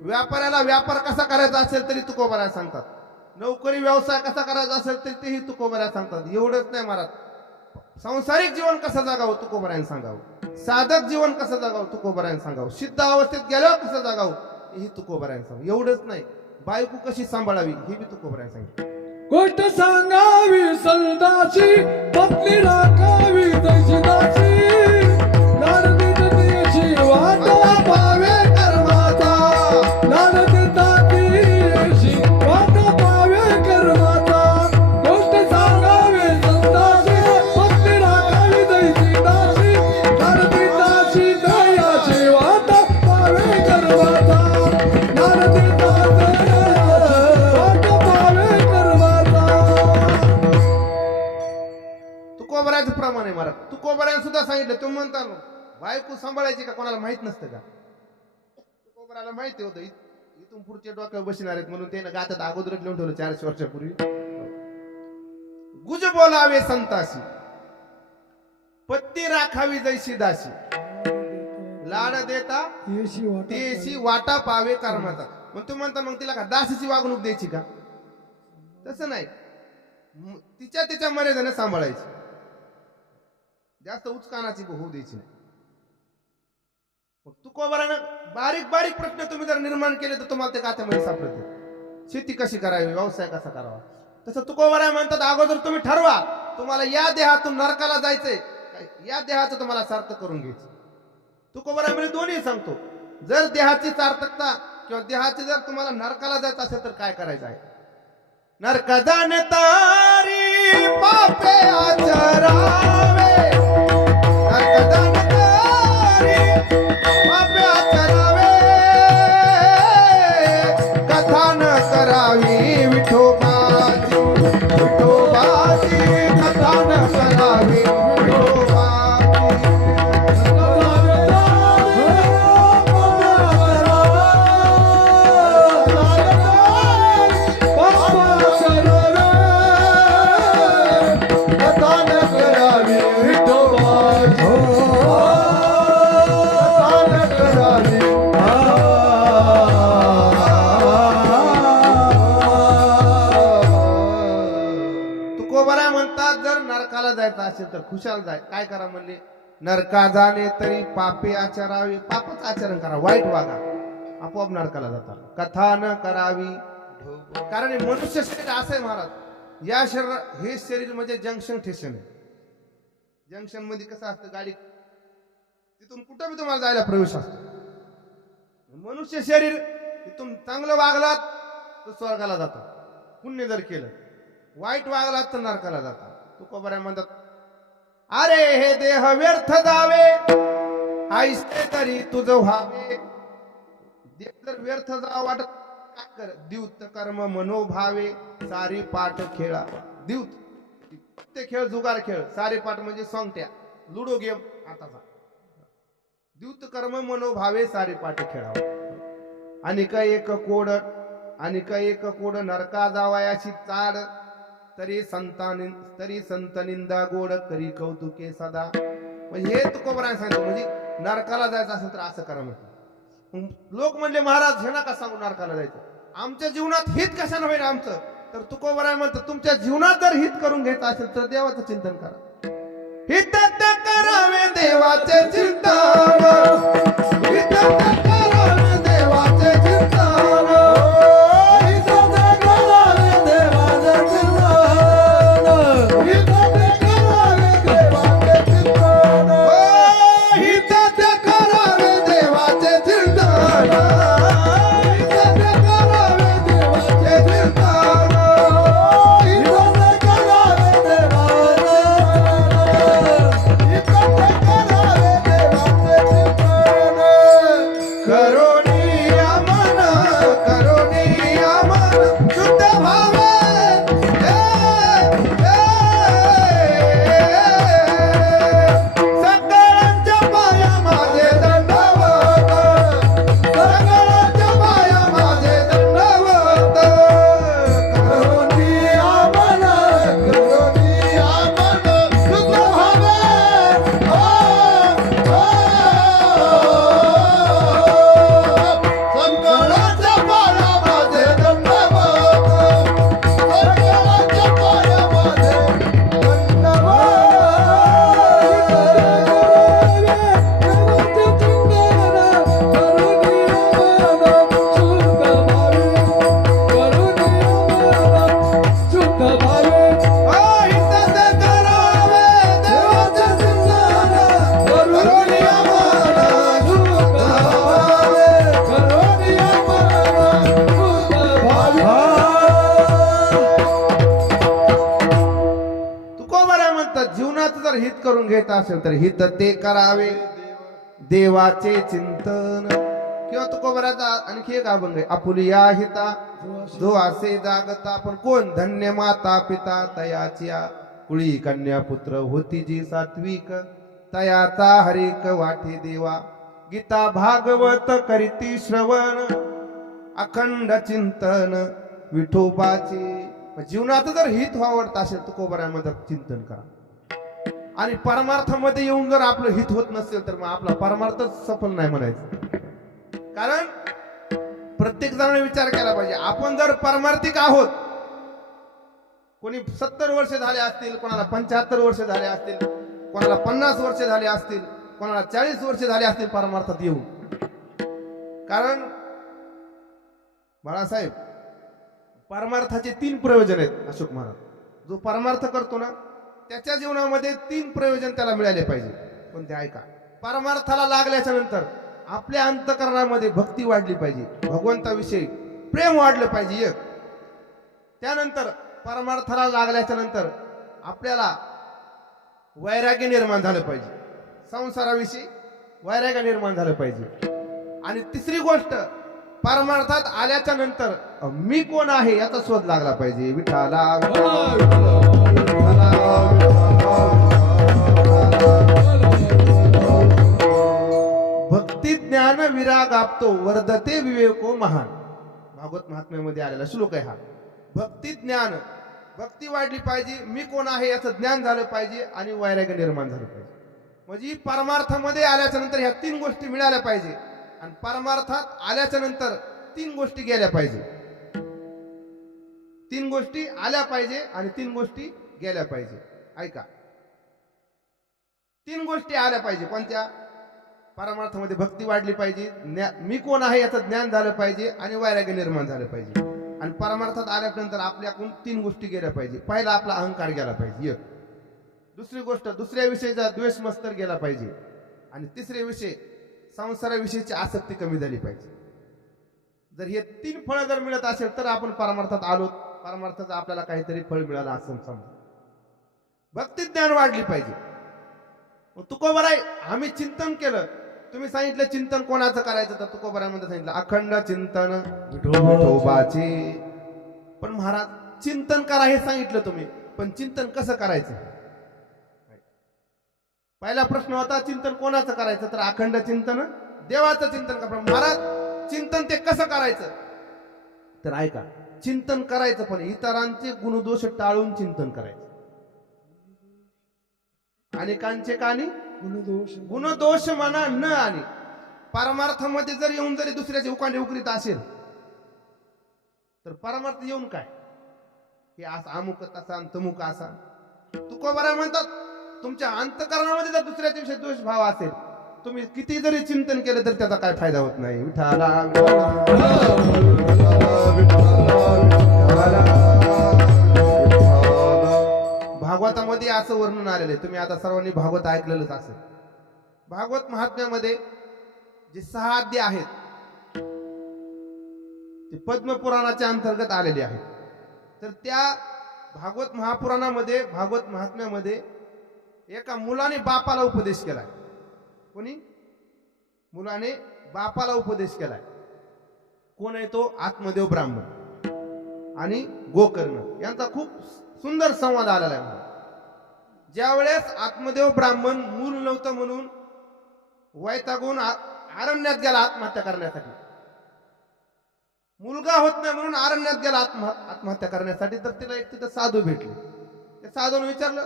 व्यापाऱ्याला व्यापार कसा करायचा असेल तरी तुकोबराय सांगतात, नोकरी व्यवसाय कसा करायचा असेल तरी तेही तुकोबराय सांगतात. एवढंच नाही महाराज, सांसारिक जीवन कसं जगावं तुकोबरायने सांगावं, साधक जीवन कसं जगावं तुकोबरायने सांगावं, सिद्ध अवस्थेत गेल्यावर कसं जगावं हेही तुकोबरायने सांगावं. एवढंच नाही, बायको कशी सांभाळावी हे बी तुकोबरायने सांगितलं. गोष्ट सांगावी सलदाची, पत्नी राखावी दैशिदाची, नारदीत तिची वाटा पावे कर्माचा, नारदीत तिची वाटा पावे कर्माचा. गोष्ट सांगावी सलदाची, पत्नी राखावी दैशिदाची, नारदीताची दयाची वाटा पावे कर्माचा, नारदीत तुकोबरायचं प्रमाण आहे महाराज. तुकोबरायने सुद्धा सांगितलं, तुम्ही म्हणता बायको सांभाळायची का कोणाला माहित नसतं का. तुकोबरायला माहिती होतं इथून पुढचे डोक्यावर बसणार आहेत म्हणून त्यानं गातात अगोदरच लिहून ठेवलं 400 वर्षापूर्वी. गुज बोलावे संताशी, पत्ती राखावी जैशी दाशी, लाड देता येशी वाटा तेशी वाटा पावे कर्माचा. मग तुम्ही म्हणता मग तिला का दासीची वागणूक द्यायची का? तसं नाही, तिच्या तिच्या मर्यादेने सांभाळायची, जास्त उचकानाची होऊ द्यायची नाही. मग तुकोबारानं बारीक बारीक प्रश्न तुम्ही जर निर्माण केले तर तुम्हाला ते गाथ्यामध्ये सापडते. शेती कशी करावी, व्यवसाय कसा करावा, तसं तुकोबारा म्हणतात अगोदर तुम्ही ठरवा तुम्हाला या देहातून नरकाला जायचंय, या देहाचं तुम्हाला सार्थक करून घ्यायचं. तुकोबारा म्हणजे दोन्ही सांगतो, जर देहाची सार्थकता किंवा देहाची जर तुम्हाला नरकाला जायचं असेल तर काय करायचं आहे. नरक जाणे तारी पापे आचरावे, नरक जाणे तारी पापे आचरावे, कथा न करावी विठोबाची, विठोबाची कथा न करावी विठोबाची. तुकोबारा म्हणतात जर नरकाला जायचं असेल तर खुशाल जाय. काय करा म्हणले, नरका जाणे तरी पापे आचरावे, पापच आचरण करा, वाईट वागा, आपोआप नरकाला जातात. कथा न करावी, कारण हे मनुष्य शरीर असं आहे महाराज, या शरीर हे शरीर म्हणजे जंक्शन स्टेशन आहे. जंक्शन मध्ये कसं असतं, गाडी तिथून कुठं बी तुम्हाला जायला प्रवेश असतो. मनुष्य शरीर तिथून चांगलं वागलात तर स्वर्गाला जातात, पुण्य जर केलं, वाईट वागलात तर नरकाला जातात. तुकोबारा म्हणतात अरे हे देह व्यर्थ जावे, ऐसे तरी तुझ व्हावे. देह जर व्यर्थ जावा वाटत काय कर, द्यूत कर्म मनोभावे, सारी पाठ खेळा. द्यूत ते खेळ जुगार खेळ, सारे पाठ म्हणजे सोंगट्या, लुडो गेम आताचा. द्यूत कर्म मनोभावे सारे पाठ खेळावा. आणि काय एक कोड, आणि काय एक कोड नरका जावायाची चाड, तरी संत निंदा गोड, करी कौतुके सदा. म्हणजे हे तुकोबाराने सांगितलं, म्हणजे नरकाला जायचं असेल तर असं करा म्हटलं. लोक म्हणले महाराज हे नका सांगू नरकाला जायचं, आमच्या जीवनात हित कशानं होईल आमचं. तर तुकोबाराय म्हणतात तुमच्या जीवनात जर हित करून घ्यायचं असेल तर देवाचं चिंतन करा. हित करावे देवाचे चिंतन, हित करावे देवाचे चिंतन, हित करावे देवाचे चिंतन, हित करावे देवाचे चिंतन, हित करावे देवाचे चिंतन, हित करावे देवाचे चिंतन, हित करावे हित करून घेत असेल तर हित ते करावे देवाचे चिंतन. किंवा तुकोबाराचा आणखी एक अभंग आहे, आपुलिया हिता जो असे जागता. पण कोण, धन्य माता पिता तयाची कुळी कन्या पुत्र होती जी सात्विक, तयाचा हरिक वाटे देवा. गीता भागवत करीती श्रवण, अखंड चिंतन विठोबाचे. जीवनात जर हित व्हावत असेल तुकोबरामध्ये चिंतन करा. आणि परमार्थामध्ये येऊन जर आपलं हित होत नसेल तर मग आपला परमार्थच सफल नाही म्हणायचं. कारण प्रत्येक जणांनी विचार केला पाहिजे, आपण जर परमार्थिक आहोत, कोणी 70 वर्ष झाले असतील, कोणाला 75 वर्ष झाले असतील, कोणाला 50 वर्ष झाले असतील, कोणाला 40 वर्ष झाले असतील परमार्थात येऊन. कारण बाळासाहेब, परमार्थाचे 3 प्रयोजन आहेत. अशोक महाराज जो परमार्थ करतो ना त्याच्या जीवनामध्ये 3 प्रयोजन त्याला मिळाले पाहिजे. पण ते ऐका, परमार्थाला लागल्याच्या नंतर आपल्या अंतःकरणामध्ये भक्ती वाढली पाहिजे, भगवंताविषयी प्रेम वाढलं पाहिजे. एक, त्यानंतर परमार्थाला लागल्याच्या नंतर आपल्याला वैराग्य निर्माण झालं पाहिजे, संसाराविषयी वैराग्य निर्माण झालं पाहिजे. आणि तिसरी गोष्ट, परमार्थात आल्याच्या नंतर मी कोण आहे याचा शोध लागला पाहिजे. विठाला भक्ती ज्ञान विराग आपतो वर्धते विवेको महान. भागवत महात्म्यामध्ये आलेला श्लोक आहे हा. भक्ती ज्ञान, भक्ती वाढली पाहिजे, मी कोण आहे याचं ज्ञान झालं पाहिजे आणि वैराग्य निर्माण झालं पाहिजे. म्हणजे परमार्थामध्ये आल्याच्या नंतर ह्या 3 गोष्टी मिळाल्या पाहिजे. आणि परमार्थात आल्याच्या नंतर 3 गोष्टी गेल्या पाहिजे. 3 गोष्टी आल्या पाहिजे आणि 3 गोष्टी गेल्या पाहिजे. ऐका, 3 गोष्टी आल्या पाहिजे. कोणत्या? परमार्थामध्ये भक्ती वाढली पाहिजे, मी कोण आहे याचं ज्ञान झालं पाहिजे आणि वैराग्य निर्माण झालं पाहिजे. आणि परमार्थात आल्यानंतर आपल्याकडून 3 गोष्टी गेल्या पाहिजे. पहिला आपला अहंकार गेला पाहिजे. एक. दुसरी गोष्ट, दुसऱ्या विषयीचा द्वेष मत्सर गेला पाहिजे. आणि तिसरे विषय, संसाराविषयीची आसक्ती कमी झाली पाहिजे. जर हे 3 फळं जर मिळत असेल तर आपण परमार्थात आलो, परमार्थाचं आपल्याला काहीतरी फळ मिळालं असं समजा. भक्ती ज्ञान वाढली पाहिजे. तुकोबराय आम्ही चिंतन केलं, तुम्ही सांगितलं चिंतन कोणाचं करायचं, तर तुकोबरामध्ये सांगितलं अखंड चिंतन विठोबाचे. पण महाराज चिंतन करा हे सांगितलं तुम्ही, पण चिंतन कसं करायचं? पहिला प्रश्न होता चिंतन कोणाचं करायचं, तर अखंड चिंतन देवाचं चिंतन करा. महाराज चिंतन ते कसं करायचं? तर ऐका, चिंतन करायचं पण इतरांचे गुणदोष टाळून चिंतन करायचं. अनेकांचे कानी गुणदोष म्हणा न. आणि परमार्थामध्ये जर येऊन जरी दुसऱ्याचे उकांडे उकरीत असेल तर परमार्थ येऊन काय, हे असा अमुक तसा तमुक असा. तुकोबरा म्हणतात तुमच्या अंतःकरणामध्ये जर दुसऱ्याच्या विषयी द्वेष भाव असेल, तुम्ही किती जरी चिंतन केलं तर त्याचा काय फायदा होत नाही. विठाला भागवतामध्ये असं वर्णन आलेलं आहे. तुम्ही आता सर्वांनी भागवत ऐकलेलंच असेल. भागवत महात्म्यामध्ये जे 6 अध्याय आहेत ते पद्मपुराणाच्या अंतर्गत आलेले आहेत. तर त्या भागवत महापुराणामध्ये, भागवत महात्म्यामध्ये एका मुलाने बापाला उपदेश केलाय. कोणी? मुलाने बापाला उपदेश केलाय. कोण आहे तो? आत्मदेव ब्राह्मण आणि गोकर्ण यांचा खूप सुंदर संवाद आलेला आहे. ज्यावेळेस आत्मदेव ब्राह्मण मूल नव्हतं म्हणून वैतागून अरण्यात गेला आत्महत्या करण्यासाठी, मुलगा होत नाही म्हणून अरण्यात गेला आत्महत्या करण्यासाठी, तर तिला एक तिथं साधू भेटले. त्या साधूने विचारलं,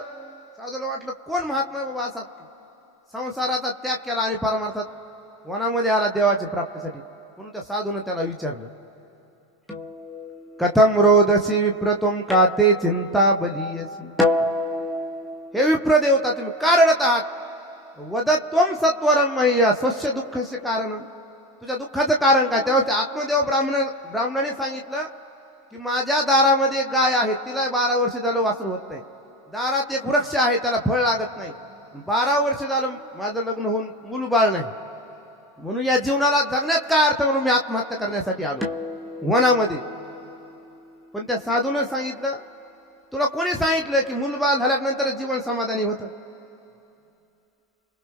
साधूला वाटलं कोण महात्मा बाबा असा संसाराचा त्याग केला आणि परमार्थात वनामध्ये आला देवाच्या प्राप्तीसाठी. म्हणून त्या साधूने त्याला विचारलं, कथम रोदसी विप्रतोम काते चिंता बलियसी. हे विप्र देवता तुम्ही का रडत आहात? वदत्वम सत्वरम मह्या स्वस्य दुःखस्य कारण. तुझ्या दुःखाचं कारण काय? तेव्हा आत्मदेव ब्राह्मणाने सांगितलं की माझ्या दारामध्ये एक गाय आहे, तिला 12 वर्ष झालं वासरू होत नाही. दारात एक वृक्ष आहे, त्याला फळ लागत नाही. 12 वर्ष झालं माझं लग्न होऊन मूल बाळ नाही. म्हणून या जीवनाला जगण्यात काय अर्थ, म्हणून मी आत्महत्या करण्यासाठी आलो वनामध्ये. पण त्या साधूने सांगितलं, तुला कोणी सांगितलं की मूलबाळ झाल्यानंतर जीवन समाधानी होतं?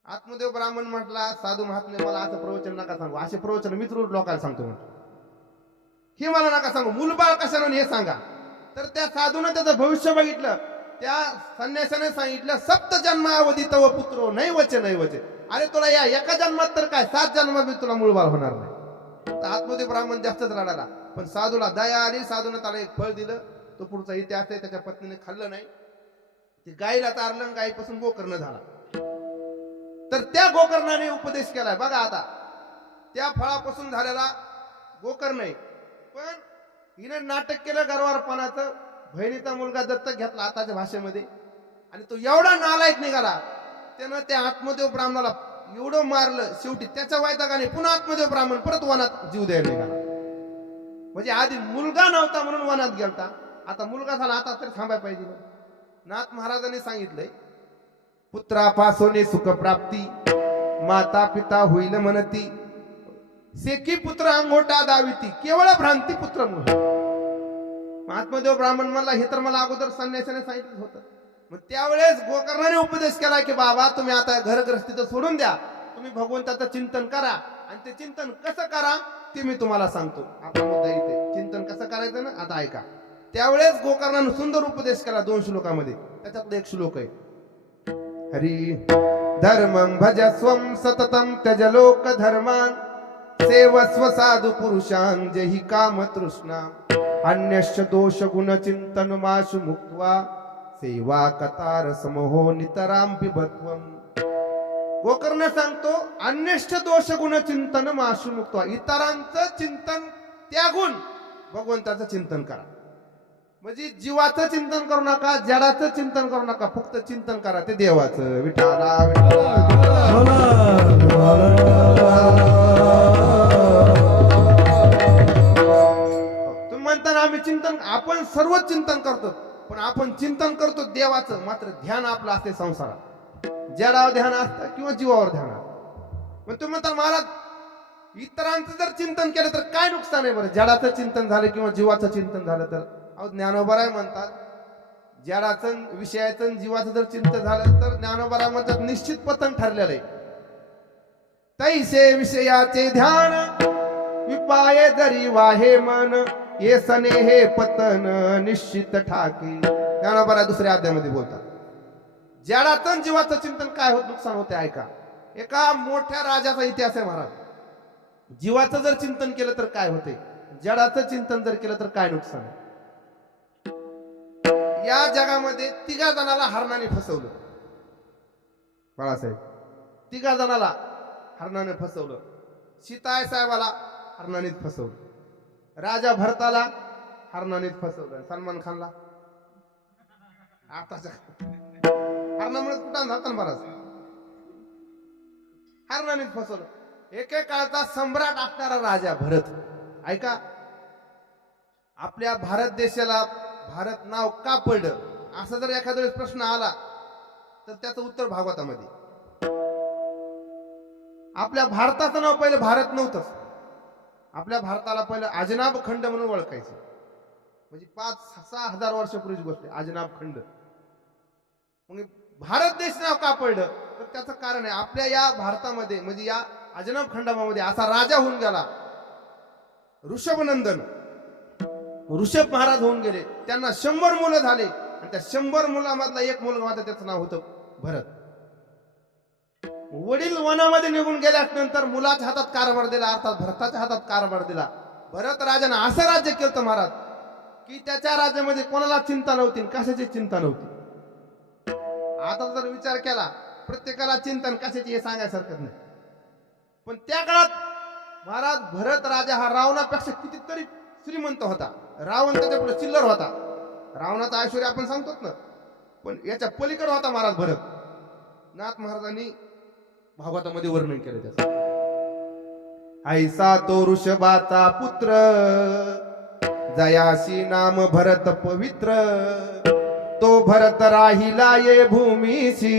आत्मदेव ब्राह्मण म्हटला, साधू महात्मे मला असं प्रवचन नका सांगू, असे प्रवचन मीच रोज लोकांना सांगतो म्हटलं, हे मला नका सांगू, मूलबाळ कशाला हे सांगा. तर त्या साधूने त्याचं भविष्य बघितलं. त्या संन्यासाने सांगितलं, सप्त जन्मावधी तव पुत्रो नैवचे नैवचे. अरे तुला या एका जन्मात तर काय 7 जन्मात तुला मूलबाळ होणार नाही. तर आतमध्ये ब्राह्मण जास्तच रडाला. पण साधूला दया आली, साधूने त्याला एक फळ दिलं. तो पुढचा इतिहास आहे, त्याच्या पत्नीने खाल्लं नाही, ते गायीला चारलं, गायीपासून गोकर्ण झाला. तर त्या गोकर्णाने उपदेश केलाय बघा. आता त्या फळापासून झालेला गोकर्ण आहे, पण हिने नाटक केलं गरवारपणाचं. बहिणीचा मुलगा दत्तक घेतला आताच्या भाषेमध्ये, आणि तो एवढा नालायक निघाला, त्यानं त्या आत्मदेव ब्राह्मणाला एवढं मारलं. शेवटी त्याच्या वैतागाने पुन्हा आत्मदेव ब्राह्मण परत वनात जीव द्यायला निघाला. म्हणजे आधी मुलगा नव्हता म्हणून वनात गेलता, आता मुलगा झाला, आता तरी थांबायला पाहिजे. नाथ महाराजांनी सांगितलंय, पुत्रापासून सुख प्राप्ती, माता पिता होईल म्हणती, सेकी पुत्र अंगोटा दाविती, केवळ भ्रांती पुत्र मुळे. आत्मदेव ब्राह्मण म्हणला, हे तर मला अगोदर संन्यासाने सांगितलं होतं. मग त्यावेळेस गोकर्णाने उपदेश केला की बाबा तुम्ही आता घरग्रस्तीचं सोडून द्या, तुम्ही भगवंताचं चिंतन करा. आणि ते चिंतन कसं करा ते मी तुम्हाला सांगतो. आपला मुद्दा इथे चिंतन कसं करायचं ना, आता ऐका. त्यावेळेस गोकर्णाने सुंदर उपदेश केला 2 श्लोकामध्ये. त्याच्यातला एक श्लोक आहे, हरी धर्मं भजस्वं सततं त्यज लोक धर्मान, सेवस्व साधु पुरुषां जहि काम तृष्णा, अन्यश्च दोष गुण चिंतन माशु मुक्त्वा, सेवा कतार समहो नितराम पिबत्वम. गोकर्ण सांगतो, अन्यश्च दोष गुण चिंतन माशु मुक्त्वा, इतरांचं चिंतन त्यागून भगवंताचं चिंतन करा. म्हणजे जीवाचं चिंतन करू नका, जडाचं चिंतन करू नका, फक्त चिंतन करा ते देवाचं. विठाला तुम्ही म्हणताना आम्ही चिंतन, आपण सर्व चिंतन करतो, पण आपण चिंतन करतो देवाचं, मात्र ध्यान आपलं असते संसारात. जडावर ध्यान असतं किंवा जीवावर ध्यान असतं. पण तुम्ही म्हणता महाराज इतरांचं जर चिंतन केलं तर काय नुकसान आहे बरं? जडाचं चिंतन झालं किंवा जीवाचं चिंतन झालं तर. अहो ज्ञानोबराय म्हणतात, जडाचं विषयाचं जीवाचं जर चिंतन झालं तर ज्ञानोबराय म्हणतात निश्चित पतन ठरलेलं आहे. तैसे विषयाचे ध्यान विपाये जरी वाहे मन, ये सने हे पतन निश्चित ठाकी. ज्ञानोबराय दुसऱ्या अध्यायामध्ये बोलतात. जडाचं जीवाचं चिंतन काय होत नुकसान होते ऐका. एका मोठ्या राजाचा इतिहास आहे महाराज. जीवाचं जर चिंतन केलं तर काय होते, जडाचं चिंतन जर केलं तर काय नुकसान आहे. या जगामध्ये 3 जणाला हरणाने फसवलं. बाळासाहेब 3 जणाला हरणाने फसवलं. सीताय साहेबाला हरणानेच फसवलं, राजा भरताला हरणानेच फसवलं, सलमान खानला आताच्या हरणामुळे कुठं जातं ना बराच, हरणानेच फसवलं. एकेकाळचा सम्राट असणारा राजा भरत. ऐका, आपल्या भारत देशाला भारत नाव का पडलं असं जर एखाद्या वेळेस प्रश्न आला तर त्याचं उत्तर भागवतामध्ये. आपल्या भारताचं नाव पहिलं भारत नव्हतंच. आपल्या भारताला पहिलं अजनाब खंड म्हणून ओळखायचं. म्हणजे 5-6 हजार वर्षापूर्वीची गोष्ट आहे, अजनाब खंड. मग भारत देश नाव का पडलं तर त्याचं कारण आहे, आपल्या या भारतामध्ये म्हणजे या अजनाब खंडामध्ये असा राजा होऊन गेला ऋषभनंदन. ऋषभ महाराज होऊन गेले, त्यांना 100 मुलं झाले, आणि त्या 100 मुलामधला एक मुलगा होता, त्याचं नाव होतं भरत. वडील वनामध्ये निघून गेल्यानंतर मुलाच्या हातात कारभार दिला, अर्थात भरताच्या हातात कारभार दिला. भरत राजाने असं राज्य केलं महाराज की त्याच्या राज्यामध्ये कोणाला चिंता नव्हती, कशाची चिंता नव्हती. आता जर विचार केला प्रत्येकाला चिंतन कशाची हे सांगायसारखं नाही. पण त्या काळात महाराज भरत राजा हा रावणापेक्षा कितीतरी श्रीमंत होता. रावण त्याच्या पुढे चिल्लर होता. रावणाचं ऐश्वर्य आपण सांगतोच ना, पण याच्या पलीकडे होता महाराज भरत. नाथ महाराजांनी भागवतामध्ये वर्णन केलं त्याचं. ऐसा तो ऋषभाचा पुत्र, जयाशी नाम भरत पवित्र, तो भरत राहिला ये भूमीशी,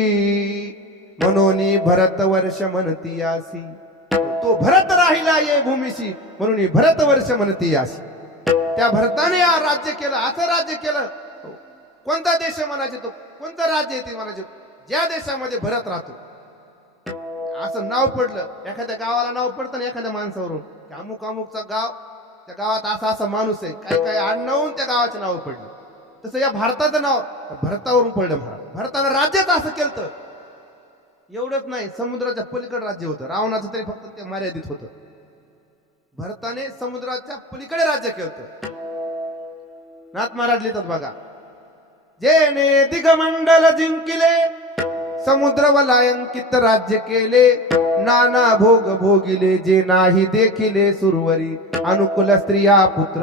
म्हणून भरत वर्ष म्हणती यासी. तो भरत राहिला ये भूमीशी, म्हणून भरत वर्ष म्हणती यासी. त्या भरताने या राज्य केलं, असं राज्य केलं. कोणता देश म्हणायचे, तो कोणतं राज्य आहे ते म्हणायचे, ज्या देशामध्ये भरत राहतो असं नाव पडलं. एखाद्या गावाला नाव पडतं ना एखाद्या माणसावरून, अमुक अमुकचा गाव, त्या गावात असा असा माणूस आहे, काही काही आडनावून त्या गावाचे नाव पडले. तसं या भारताचं नाव भरतावरून पडलं महाराज. भरतानं राज्यात असं केलं. एवढंच नाही, समुद्राच्या पलीकडे राज्य होतं रावणाचं, तरी फक्त ते मर्यादित होतं. भरताने समुद्राच्या पलीकडे राज्य केलं. नाथ महाराज लिहितात बघा, जेने दिगमंडल जिंकिले, समुद्र वलायंकित राज्य केले, नाना भोग भोगिले, जे नाही देखिले सुरवरी, अनुकूल स्त्रिया पुत्र,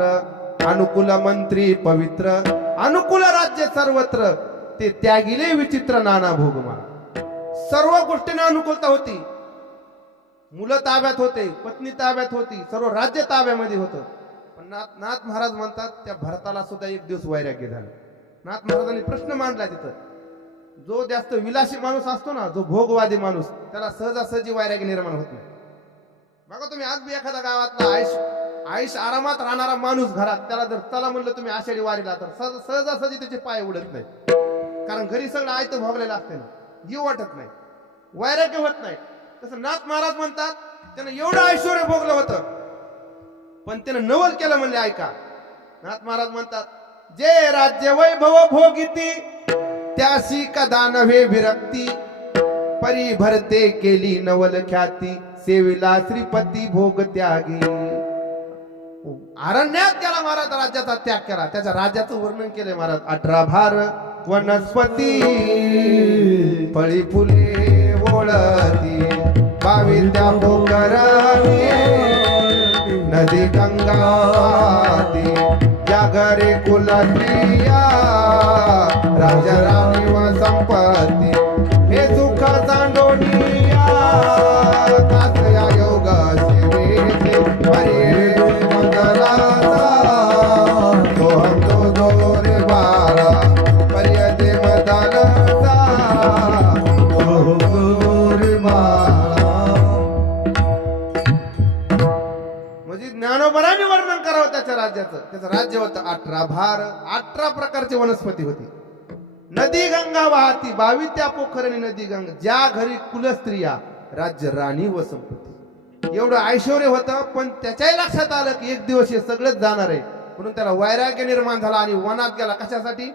अनुकूल मंत्री पवित्र, अनुकूल राज्य सर्वत्र, ते त्यागिले विचित्र नाना भोगमा. सर्व गोष्टींना अनुकूलता होती. मुलं ताब्यात होते, पत्नी ताब्यात होती, सर्व राज्य ताब्यामध्ये होतं. पण नाथ महाराज म्हणतात त्या भरताला सुद्धा एक दिवस वैराग्य झालं. नाथ महाराजांनी प्रश्न मांडला तिथं, जो जास्त विलासी माणूस असतो ना, जो भोगवादी माणूस, त्याला सहजासहजी वैराग्य निर्माण होत नाही. बघा तुम्ही आज बी एखाद्या गावातला आयुष आरामात राहणारा माणूस घरात, त्याला जर चला म्हणलं तुम्ही आषाढी वारीला, तर सहजासहजी त्याचे पाय उडत नाही. कारण घरी सगळं आयतं भोगलेलं असते ना, जीव वाटत नाही, वैराग्य होत नाही. तसं नाथ महाराज म्हणतात त्यानं एवढं ऐश्वर्य भोगलं होतं, पण त्यानं नवल केलं म्हणले. ऐका, नाथ महाराज म्हणतात, जे राज्य वैभव भोगिती, त्याशी कदा नव्हे विरक्ती, परी भरते केली नवल ख्याती, सेविला श्रीपती भोग त्यागी. अरण्यात केला महाराज, राज्याचा त्याग केला, त्याच्या राज्याचं वर्णन केले महाराज. 18 भार वनस्पती, फळी फुले ओळती, 22 त्या पोखरावी, नदी गंगाती, या घरे कुलस्त्रिया, राजा राणी व संपत्ती, हे सुख सांडोनिया, कासया योग सेवेचे परी मंगलाचा, सोहम तो दोरे बाळा, पर्यते मदानचा, सोहम दोरे बाळा. म्हणजे ज्ञानोबराने वर्णन करावं त्याच्या राज्याचं. त्याचं राज्य होतं 18 भार, 18 प्रकारची वनस्पती होती. नदी गंगा वाहती, 22 त्या पोखरणी नदी गंगा, ज्या घरी कुलस्त्रिया, राज्य राणी व संपत्ती. एवढं ऐश्वर्य होतं, पण त्याच्याही लक्षात आलं की एक दिवस हे सगळंच जाणार आहे. म्हणून त्याला वैराग्य निर्माण झाला आणि वनात गेला. कशासाठी?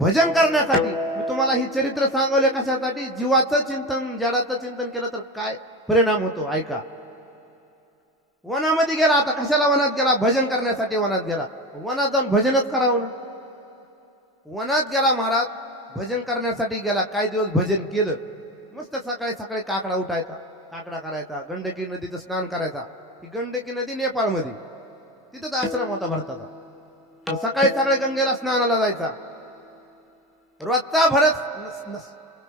भजन करण्यासाठी. मी तुम्हाला ही चरित्र सांगवले कशासाठी? जीवाचं चिंतन, जडाचं चिंतन केलं तर काय परिणाम होतो ऐका. वनामध्ये गेला. आता कशाला वनात गेला? भजन करण्यासाठी वनात गेला. वनात जाऊन भजनच करावं ना. वनात गेला महाराज, भजन करण्यासाठी गेला. काही दिवस भजन केलं. मस्त सकाळी सकाळी काकडा उठायचा, काकडा करायचा, गंडकी नदीचं स्नान करायचा. ही गंडकी नदी नेपाळमध्ये, तिथंच आश्रम होता भरताचा. सकाळी सकाळी गंगेला स्नानाला जायचा. रोजचा भरत,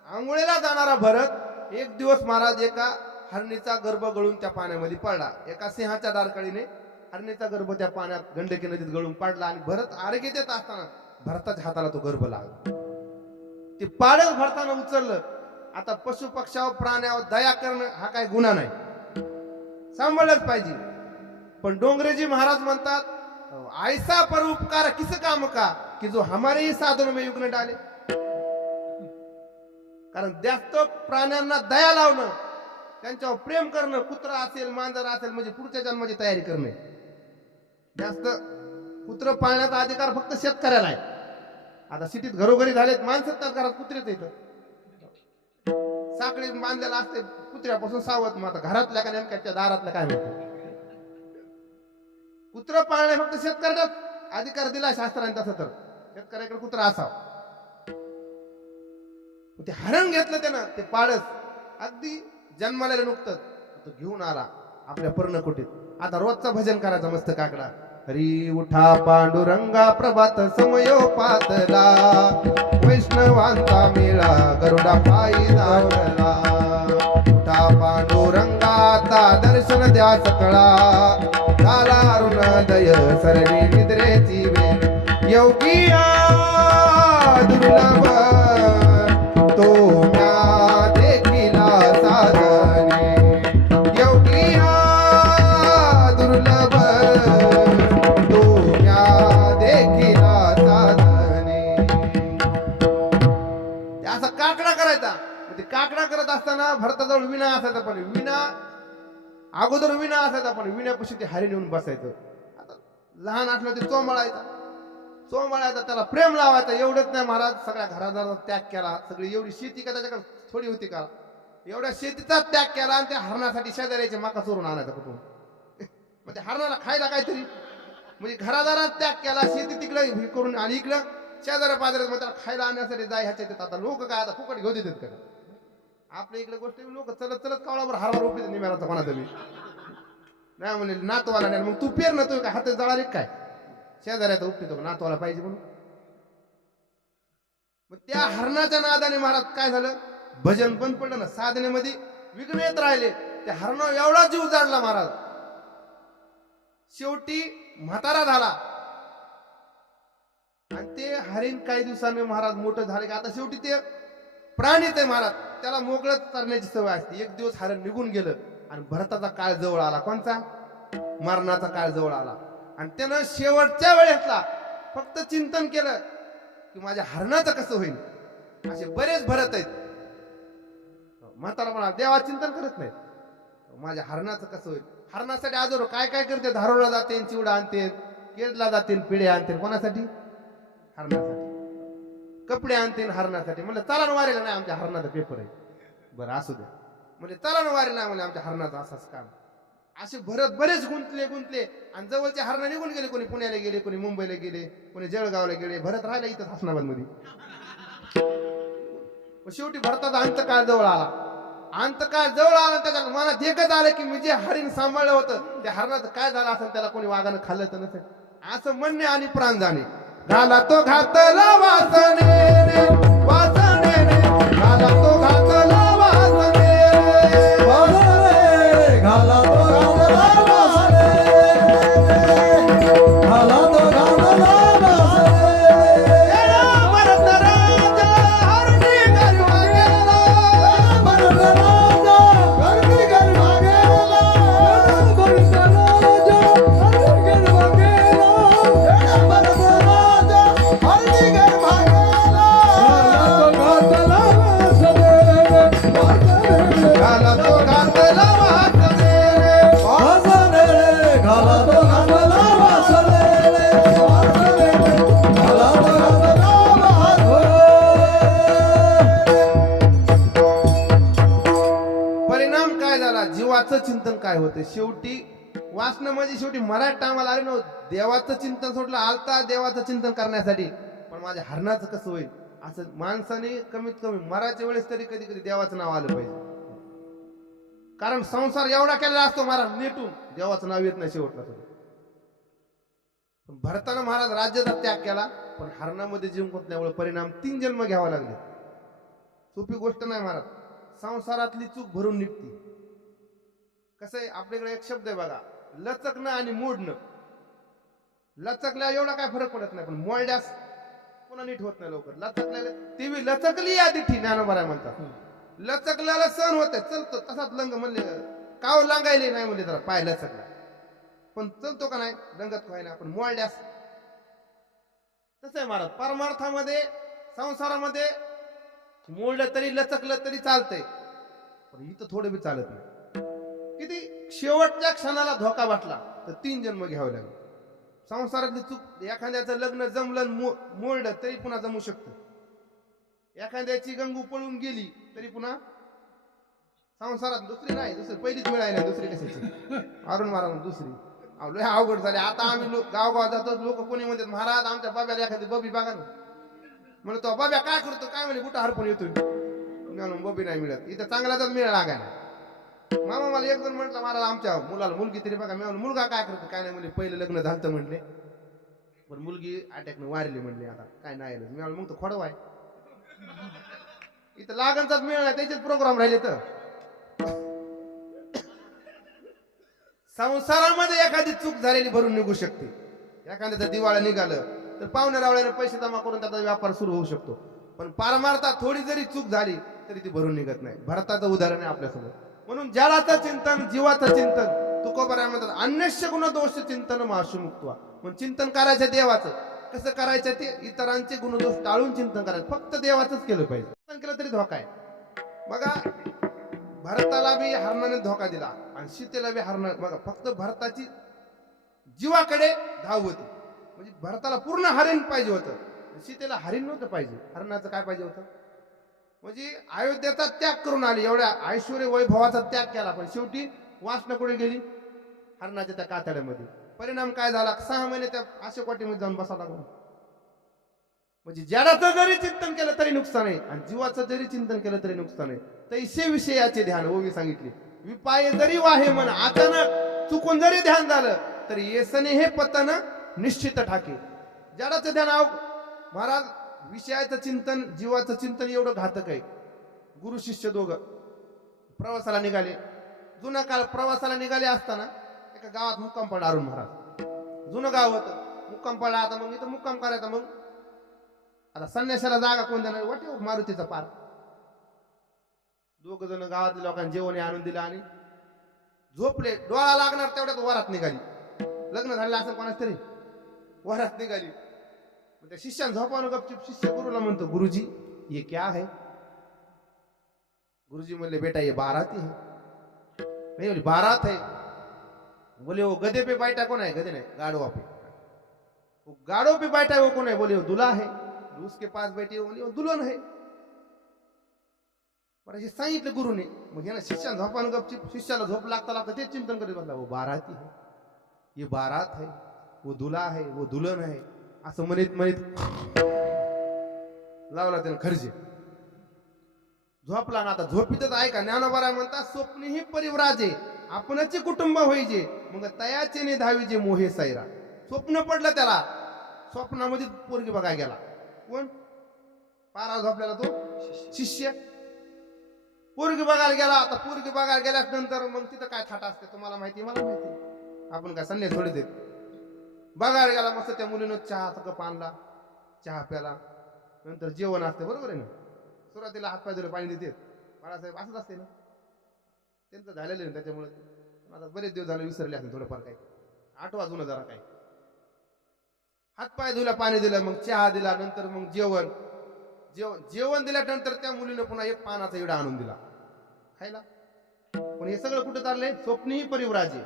आंघोळीला जाणारा भरत, एक दिवस महाराज एका हरणीचा गर्भ गळून त्या पाण्यामध्ये पडला. एका सिंहाच्या दारकाळीने हरणीचा गर्भ त्या पाण्यात गंडकी नदीत गळून पडला आणि भरत आरोग्य देत असताना भरताच्या हाताला तो गर्भ लागला. ते पाडच भरताना उचललं. आता पशु पक्षावर प्राण्यावर दया करणं हा काय गुन्हा नाही, सांभाळलंच पाहिजे. पण डोंगरेजी महाराज म्हणतात, ऐसा परोपकार किस काम का की जो हमारे ही साधन में युग न डाले. कारण जास्त प्राण्यांना दया लावणं, त्यांच्यावर प्रेम करणं, कुत्रा असेल मांजर असेल म्हणजे पुढच्या जन्माची तयारी करणे. जास्त कुत्र पाळण्याचा अधिकार फक्त शेतकऱ्याला आहे. आता सिटीत घरोघरी झालेत माणसं, त्याच घरात कुत्रेच येतं. साखळी बांधलेला असते कुत्र्यापासून सावध. मग आता घरातल्या का नेमक्या त्या दारातल्या काय माहिती. कुत्र पाळणे फक्त शेतकऱ्याला अधिकार दिला शास्त्राने. तसं तर शेतकऱ्याकडे कुत्रा असावा. ते हरण घेतलं त्यानं, ते पाडस अगदी जन्माला नुकतंच तो घेऊन आला आपल्या पर्णकुटीत. आता रोजचा भजन करायचा मस्त काकडा. हरी उठा पांडुरंगा प्रभात समयोपातला, वैष्णवांचा मेळा गरुडा पायी धावला. उठा पांडुरंगा आता दर्शन द्या सकळा, झाला अरुणोदय सरली निद्रेची वेळ. योगिया दुर्लभ तो म्या देखिला साधने, योगिया दुर्लभ तो म्या देखिला साधने. असा काकडा करायचा. ते काकडा करत असताना भरताजवळ विणा असायचा. पण विणा अगोदर विणा असायचा, पण विण्यापाशी ते हारी नेऊन बसायचं. आता लहान असलं ते चोंबाळायचा, त्याला प्रेम लावायचा. एवढंच नाही महाराज, सगळ्या घरादाराचा त्याग केला. सगळी एवढी शेती का त्याच्याकडे थोडी होती का, एवढ्या शेतीचा त्याग केला आणि त्या हरणासाठी शेजाऱ्याचे माका चोरून आणायचा कुठून. मग ते हरणाला खायला काहीतरी म्हणजे घरादारात त्याग केला, शेती तिकडे हे करून आणि इकडं शेजाऱ्या पाजाऱ्यात मग त्याला खायला आणण्यासाठी जाय ह्याच्या येतात. आता लोक काय आता फुकट घेऊ देतात का? आपल्या इकडे गोष्ट लोक चलत चलत कावळावर हरभरा उपयोग निम्याचा कोणाचा बी नाही म्हणले नातवाला नाही, मग तू पेर ना तू काय हात जळाले काय शेजाऱ्याचा उपयोग नातवाला पाहिजे म्हणून. मग त्या हरणाच्या नादाने महाराज काय झालं, भजन बंद पडलं ना, साधनेमध्ये विघ्न येत राहिले. त्या हरणा एवढा जीव जाडला महाराज, शेवटी म्हातारा झाला. आणि ते हरिण काही दिवसाने महाराज मोठं झाले का आता शेवटी ते प्राणीच आहे महाराज, त्याला मोकळत करण्याची सवय असते. एक दिवस हरण निघून गेलं आणि भरताचा काळ जवळ आला. कोणचा? मरणाचा काळ जवळ आला. आणि त्यानं शेवटच्या वेळेसला फक्त चिंतन केलं की माझ्या हरणाचं कसं होईल. असे बरेच भरत आहेत. म्हातारा म्हणा देवा चिंतन करत नाहीत, माझ्या हरणाचं कसं होईल. हरणासाठी आजोर काय काय करते, धारोळला जाते, चिवडा आणते, केळला जाते, पिढे आणते. कोणासाठी? हरणासाठी. कपडे आणते हरणासाठी. म्हणलं चला वारेला नाही, आमच्या हरणाचा पेपर आहे. बरं असू द्या. म्हणजे चला वारे नाही म्हणले, आमच्या हरणाचं असंच काम. असे भरत बरेच गुंतले आणि जवळचे हरणं निघून गेले. कोणी पुण्याला गेले, कोणी मुंबईला गेले, कोणी जळगावला गेले. भरत राहिला इथं हसनाबाद मध्ये. शेवटी भरताचा अंतकाळ जवळ आला. अंतकाळ जवळ आला त्याच्या मनात एकच आलं की मी जे हरिण सांभाळलं होतं त्या हरणाचं काय झालं असेल, त्याला कोणी वाघानं खाल्लं तर नसेल असं म्हणणे आणि प्राण जाणे. घाला तो घातला वासने रे, वासने रे, घाला तो घातला वासने रे, वासने घाला तो घातला वासने, घाला तो घातला वासने. भरत राजा हरणी गरवा गेला, भरत राजा हरणी गरवा गेला, भरत राजा हरणी गरवा गेला, भरत राजा हरणी गरवा गेला. घातला वासने रे, घाला तो घातला वासने रे, वासने रे, घाला तो घातला वासने रे, वासने रे, घाला तो घातला वासने. परिणाम काय झाला, जीवाचं चिंतन काय होतं. शेवटी वासना म्हणजे शेवटी मराठ टायमाला आले नव्हतं. देवाचं चिंतन सोडलं, आलता देवाचं चिंतन करण्यासाठी, पण माझ्या हरणाचं कसं होईल असं माणसाने कमीत कमी मराच्या वेळेस तरी कधी कधी देवाचं नाव आलं पाहिजे. कारण संसार एवढा केलेला असतो महाराज नेटून, देवाचं नाव येत नाही शेवटला सुद्धा. भरताना महाराज राज्याचा त्याग केला, पण हरणामध्ये जीव गुंतल्यामुळे परिणाम 3 जन्म घ्यावा लागले. सोपी गोष्ट नाही महाराज. संसारातली चूक भरून निघते. कसं आहे, आपल्याकडे एक शब्द आहे बघा, लचकणं आणि मोडणं. लचकल्या एवढा काय फरक पडत नाही, पण मोडल्यास पुन्हा नीट होत नाही लवकर. लचकल्याला ती बी लचकली या दिठी ज्ञानोबा म्हणतात. लचकल्याला सण होते, चलतो तसाच लंग म्हणले काव लांगायले नाही म्हणले जरा पाय लचकला, पण चलतो का नाही रंगत व्हायला. आपण मोडल्यास तसं आहे महाराज. परमार्थामध्ये संसारामध्ये मोडलं तरी लचकलं तरी चालतंय, पण इथं थोडं बी चालत नाही. किती शेवटच्या क्षणाला धोका वाटला तर 3 जन्म घ्यावे लागले. संसारातली चूक, एखाद्याचं लग्न जमलं मोडलं तरी पुन्हा जमू शकतं. एखाद्याची गंगू पळून गेली तरी पुन्हा संसारात दुसरी नाही, दुसरी पहिलीच मिळाली नाही, दुसरी कशाची अरुण महाराज दुसरी. लय अवघड झाले. आता आम्ही गावगाव जातो, लोक कोणी म्हणतात महाराज आमच्या बाब्याला एखादी बबी बघा ना. म्हणतो बाब्या काय करतो, काय म्हणे कुठं हरपून येतोय, बबी नाही मिळत. इथं चांगलाच मिळ लागायला. मामा मला एक जण म्हटलं महाराज आमच्या मुलाला मुलगी तरी बघा. मी म्हणलं मुलगा काय करतो, काय नाही म्हणले पहिलं लग्न झालं म्हणले, पण मुलगी अटॅकनं वारली म्हणले. आता काय नाही मी म्हणलं मग तो खोडवा आहे. इथं लागणचाच मिळ नाही, त्याचेच प्रोग्राम राहिले. तर संसारामध्ये एखादी चूक झालेली भरून निघू शकते. एखाद्याचं दिवाळं निघालं तर पाहुण्या रावळ्याने पैसे जमा करून त्याचा व्यापार सुरू होऊ शकतो, पण पारमार्थात थोडी जरी चूक झाली तरी ती भरून निघत नाही. भरताचं उदाहरण आहे आपल्यासमोर. म्हणून जलाचं चिंतन, जीवाचं चिंतन, तुकोबराय म्हणतात अन्यश्य गुणदोष चिंतन माशु मुक्त्वा. म्हणून चिंतन करायचं देवाचं. कसं करायचं ते, इतरांचे गुणदोष टाळून चिंतन करायचं. फक्त देवाचंच केलं पाहिजे. चिंतन केलं तरी धोका आहे. बघा भरताला बी हरणाने धोका दिला आणि सीतेला बी हरणा. बघा फक्त भरताची जीवाकडे धाव होती. म्हणजे भरताला पूर्ण हरिण पाहिजे होतं, सीतेला हरिण नव्हतं पाहिजे. हरणाचं काय पाहिजे होतं, म्हणजे अयोध्येचा त्याग करून आली, एवढ्या ऐश्वर्य वैभवाचा त्याग केला, पण शेवटी वासना कुठे गेली, हरणाच्या त्या कातड्यामध्ये. परिणाम काय झाला, 6 महिने त्या अशोक वाटीमध्ये जाऊन बसावं लागला. म्हणजे जडाचं जरी चिंतन केलं तरी नुकसान आहे आणि जीवाचं जरी चिंतन केलं तरी नुकसान आहे. तैसे विषयाचे ध्यान ओवी सांगितले. विपाय जरी वाहे मन अचानक चुकून जरी ध्यान झालं तरी येसने हे पतन निश्चित ठाके. जडाचं ध्यान महाराज, विषयाचं चिंतन जीवाचं चिंतन एवढं घातक आहे. गुरु शिष्य दोघं प्रवासाला निघाले. जुना काळ प्रवासाला निघाले असताना एका गावात मुक्काम पडला. अरुण महाराज जुनं गाव होतं, मुक्काम पडला. आता मग इथं मुक्काम करायचा. मग आता संन्यासाला जागा कोण देणार, वाटेवर मारुतीचा पार. 2 जण गावातल्या लोकांनी जेवण आणून दिलं आणि झोपले. डोळा लागणार तेवढ्यात वरात निघाली. लग्न झालेलं असं कोणाच तरी वरात निघाली. त्या शिष्यान झोपावून गपचिप शिष्य गुरुला म्हणतो, गुरुजी ये क्या है? गुरुजी म्हणले, बेटा ये बारात है. नहीं बोले बारात है. बोले वो गधे पे बैठा कौन है? गधे नहीं, गाड़ों पे. वो गाड़ों पे बैठा है वो कौन है? बोले वो दूल्हा है. उसके पास बैठी बोली वो दुल्हन है. बरं हे सांगितलं गुरुने. मग ना शिष्यान झोपावून गपचिप शिष्याला झोप लागता लागता ते चिंतन करीत बसला. वो बाराती है, ये बारात है, वो दूल्हा है, वो दुल्हन है. असं म्हणत म्हणत लावला त्यानं खर्जे. झोपला ना. आता झोपीतच ऐका ज्ञानोबा म्हणतात, स्वप्नीही परिव्राजे आपणचे कुटुंब होईजे मग तयाचे ने धावीजे मोहे सायरा. स्वप्न पडलं त्याला. स्वप्नामध्ये पोरगी बघायला गेला. कोण? पारा झोपलेला तो शिष्य. पोरगी बघायला गेला. आता पोरगी बघायला गेल्यानंतर मग तिथं काय थाटा असते तुम्हाला माहिती, मला माहिती. आपण काय संन्यास थोडी देत. बघायला गेला. मस्त त्या मुलीनं चहाचा कप आणला, चहा प्याला. नंतर जेवण असते, बरोबर आहे ना. सुरुवातीला हातपाय धुले पाणी देते बाळासाहेब, असंच असते ना. त्यांचं झालेलं आहे त्याच्यामुळे. आता बरेच दिवस झाले विसरले असते थोडंफार. काही आठवा जुनं जरा काय. हातपाय धुला, पाणी दिलं, मग चहा दिला. नंतर मग जेवण दिल्यानंतर त्या मुलीनं पुन्हा एक पानाचा विडा आणून दिला खायला. पण हे सगळं कुठं चाललंय? स्वप्नीही परिव्राजे.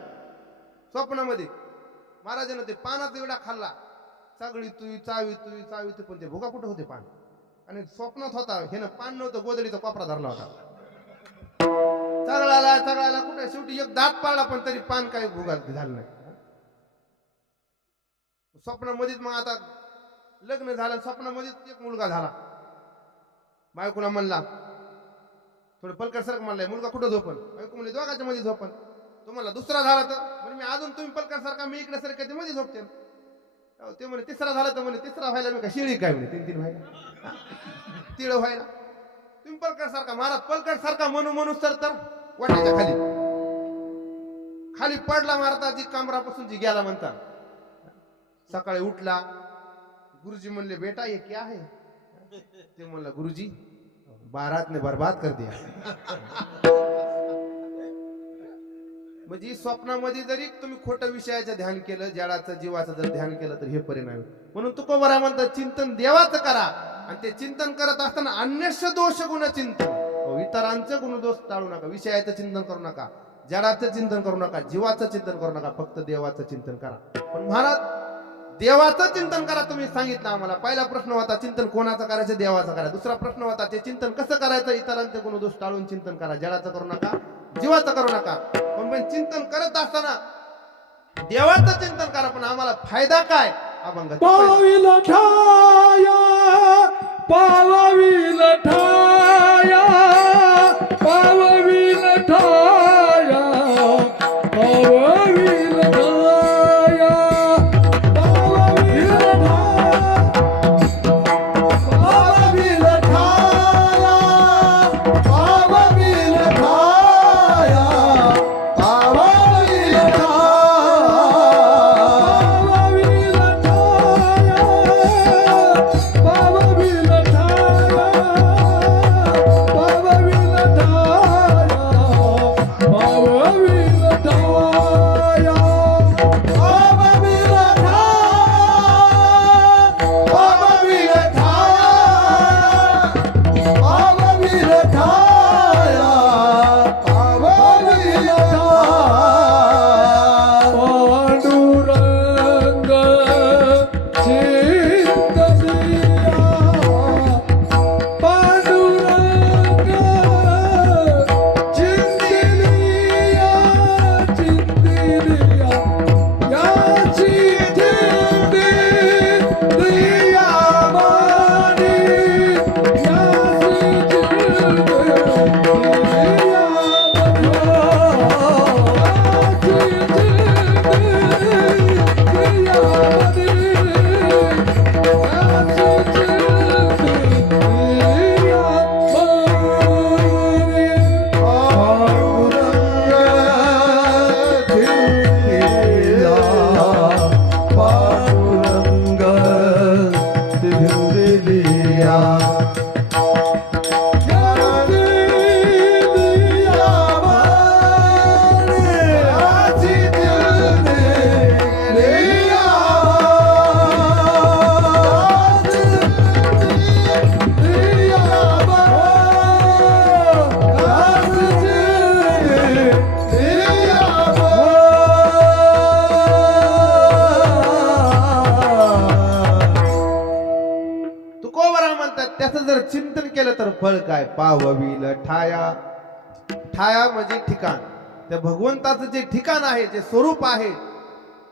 स्वप्नामध्ये महाराजांना ते पानाचा विडा खाल्ला. सगळी तुई चावी तुई चावी तू. पण ते भोगा कुठं होते पान? आणि स्वप्नात होता हे ना, पान नव्हतं, गोदडीचा कोपरा धरला होता. सगळ्याला कुठे शेवटी एक दात पाळला पण तरी पान काही भोगा झालं नाही. स्वप्नामध्येच मग आता लग्न झालं. स्वप्नामध्येच एक मुलगा झाला. बायकोला म्हणला, थोडं पलकट सरक म्हणलाय, मुलगा कुठं झोपन? बायको म्हणले, दोघांच्या मध्ये झोपन. तुम्हाला दुसरा झाला तर म्हणजे मी अजून तुम्ही पलकट सारखा मी इकडे सरक ते मध्ये झोपते. ते म्हणे तिसरा झाला तर म्हणे तिसरा व्हायला मी का शिळी काय म्हणे 3-3 व्हायला तिळ व्हायला. तुम्ही पलकट सारखा महाराज पलकट सारखा म्हणू सर तर वाटायच्या खाली पडला. महाराजाची कमरापासून जी गेला म्हणता. सकाळी उठला. गुरुजी म्हणले, बेटा ये क्या है? ते म्हणला, गुरुजी बारात ने बर्बाद कर दिया. म्हणजे स्वप्नामध्ये जरी तुम्ही खोटं विषयाचं ध्यान केलं, जडाचं जीवाचं जर ध्यान केलं तर हे परिणाम. म्हणून तुकोबरा म्हणतात, चिंतन देवाचं करा. आणि ते चिंतन करत असताना अन्यस्य दोष गुण चिंतन. इतरांचं गुणदोष टाळू नका. विषयाचं चिंतन करू नका, जडाचं चिंतन करू नका, जीवाचं चिंतन करू नका. फक्त देवाचं चिंतन करा. पण महाराज देवाचं चिंतन करा तुम्ही सांगितलं आम्हाला. पहिला प्रश्न होता चिंतन कोणाचं करायचं? देवाचं करा. दुसरा प्रश्न होता ते चिंतन कसं करायचं? इतरांचे गुणदोष टाळून चिंतन करा. जडाचं करू नका, जीवाचं करू नका. पण चिंतन करत असताना देवाचं चिंतन करा. पण आम्हाला फायदा काय? अभंग पाविल ठाया पाविल ठाया पाविल ठाया पाविल ठाया पाविल पाविल ठाया पाविल ठाया पाविल ठाया पाविल ठाया फळ काय पावविल ठाया. ठाया म्हणजे ठिकाण. त्या भगवंताचं जे ठिकाण आहे, जे स्वरूप आहे,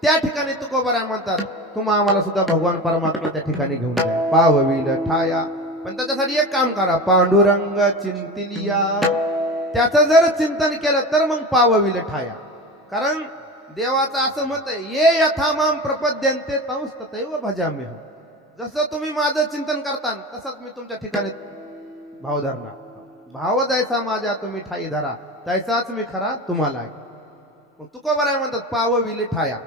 त्या ठिकाणी तुकोबराय म्हणतात तुम्हा आम्हाला सुद्धा भगवान परमात्मा त्या ठिकाणी घेऊन जाईल. पावविल ठाया. पण त्याच्यासाठी एक काम करा, पांडुरंग चिंतिलिया. त्याचं जर चिंतन केलं तर मग पावविल ठाया. कारण देवाचं असं मत आहे, ये यथा माम प्रपद्यन्ते तंस तथैव भजाम्यहम्. जसं तुम्ही माझं चिंतन करता तसंच मी तुमच्या ठिकाणी भाव धरणार. भाव जायचा माझ्या तुम्ही ठाई धरा, तैसाच मी खरा तुम्हाला आहे. मग तुकोबराय म्हणतात पावविल ठाया.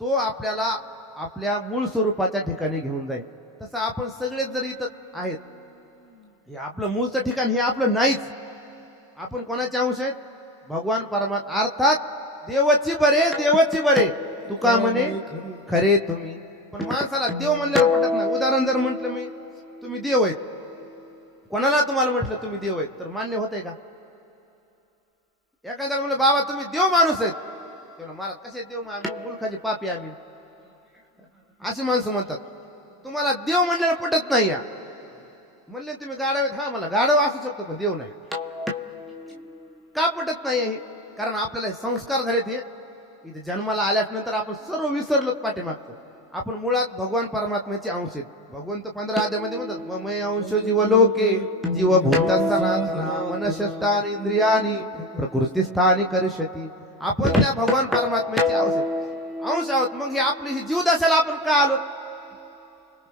तो आपल्याला आपल्या मूळ स्वरूपाच्या ठिकाणी घेऊन जाईल. तसं आपण सगळेच जर इथं आहेत, हे आपलं मूळचं ठिकाण हे आपलं नाहीच. आपण कोणाचे अंश आहेत? भगवान परमात्मा. अर्थात देवची बरे, देवची बरे तुका म्हणे खरे तुम्ही. पण माणसाला देव म्हणल्यावर पटत नाही. उदाहरण जर म्हटलं मी तुम्ही देव आहेत, कोणाला तुम्हाला म्हटलं तुम्ही देव आहेत तर मान्य होतंय का? एखाद्याला म्हणलं बाबा तुम्ही देव माणूस आहेत, तेव्हा महाराज कसे देव, आम्ही मूर्खाची पापी आम्ही, अशी माणसं म्हणतात. तुम्हाला देव म्हणल्यावर पटत नाही. या म्हणले तुम्ही गाढव आहेत, हा मला गाढव असू शकतो पण देव नाही. का पटत नाही हे? कारण आपल्याला संस्कार झालेत. हे इथे जन्माला आल्यानंतर आपण सर्व विसरलो पाठीमागचं. आपण मुळात भगवान परमात्म्याचे अंश आहेत. भगवंत 15 अध्यामध्ये म्हणतात ममय अंश जीव लोके जीव भूत सनातना मनशस्तानि इंद्रियानी प्रकृतीस्थानी करिष्यती. आपण त्या भगवान परमात्म्याचे अंश आहोत. मग ही आपली ही जीवदशेला आपण का आलो?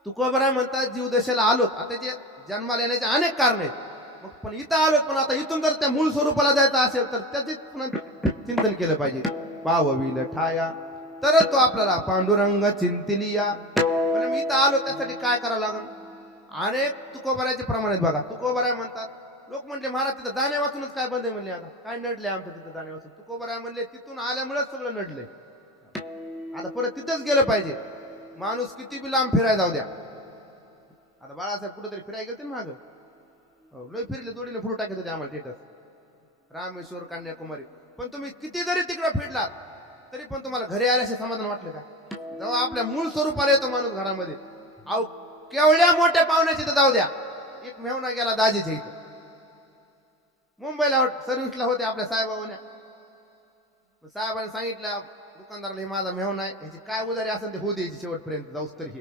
तुकोबराय म्हणतात जीवदशेला आलोत. आता जे जन्माला येण्याचे अनेक कारण आहेत. मग पण इथं आलोत, पण आता इथून जर त्या मूळ स्वरूपाला जायचं असेल तर त्याचे पुन्हा चिंतन केलं पाहिजे. पावविल ठाया. तरच तो आपल्याला पांडुरंग चिंतिलिया. पण मी इथं आलो त्यासाठी काय करावं लागेल? अनेक तुकोबरायचे प्रमाण आहेत बघा. तुकोबराय म्हणतात, लोक म्हणले महाराज तिथं जाण्या वाचूनच काय बंद आहे म्हणले, आता काय नडले आमचं तिथं जाण्या वाचून. तुकोबराय म्हणले तिथून आल्यामुळेच सगळं नडलंय. आता परत तिथंच गेलं पाहिजे. माणूस किती बी लांब फिरायला जाऊ द्या. आता बाळासाहेब कुठेतरी फिरायला गेले ना मागं, लय फिरले, जोडीने फोटो टाकत होते आम्हाला स्टेटस, रामेश्वर कन्याकुमारी. पण तुम्ही किती जरी तिकडे फिरलात तरी पण तुम्हाला घरी आल्याचे समाधान वाटलं का? जेव्हा आपल्या मूळ स्वरूपाला येतो माणूस घरामध्ये, अहो केवढ्या मोठ्या पाहुण्याची तर जाऊ द्या. एक मेहना गेला दाजीच्या इथं, मुंबईला सर्व्हिसला होते आपल्या साहेबांना. साहेबांनी सांगितलं दुकानदाराला हे माझा मेहना आहे, ह्याची काय उधारी असेल ते होऊ द्यायची शेवटपर्यंत जाऊस तर. हे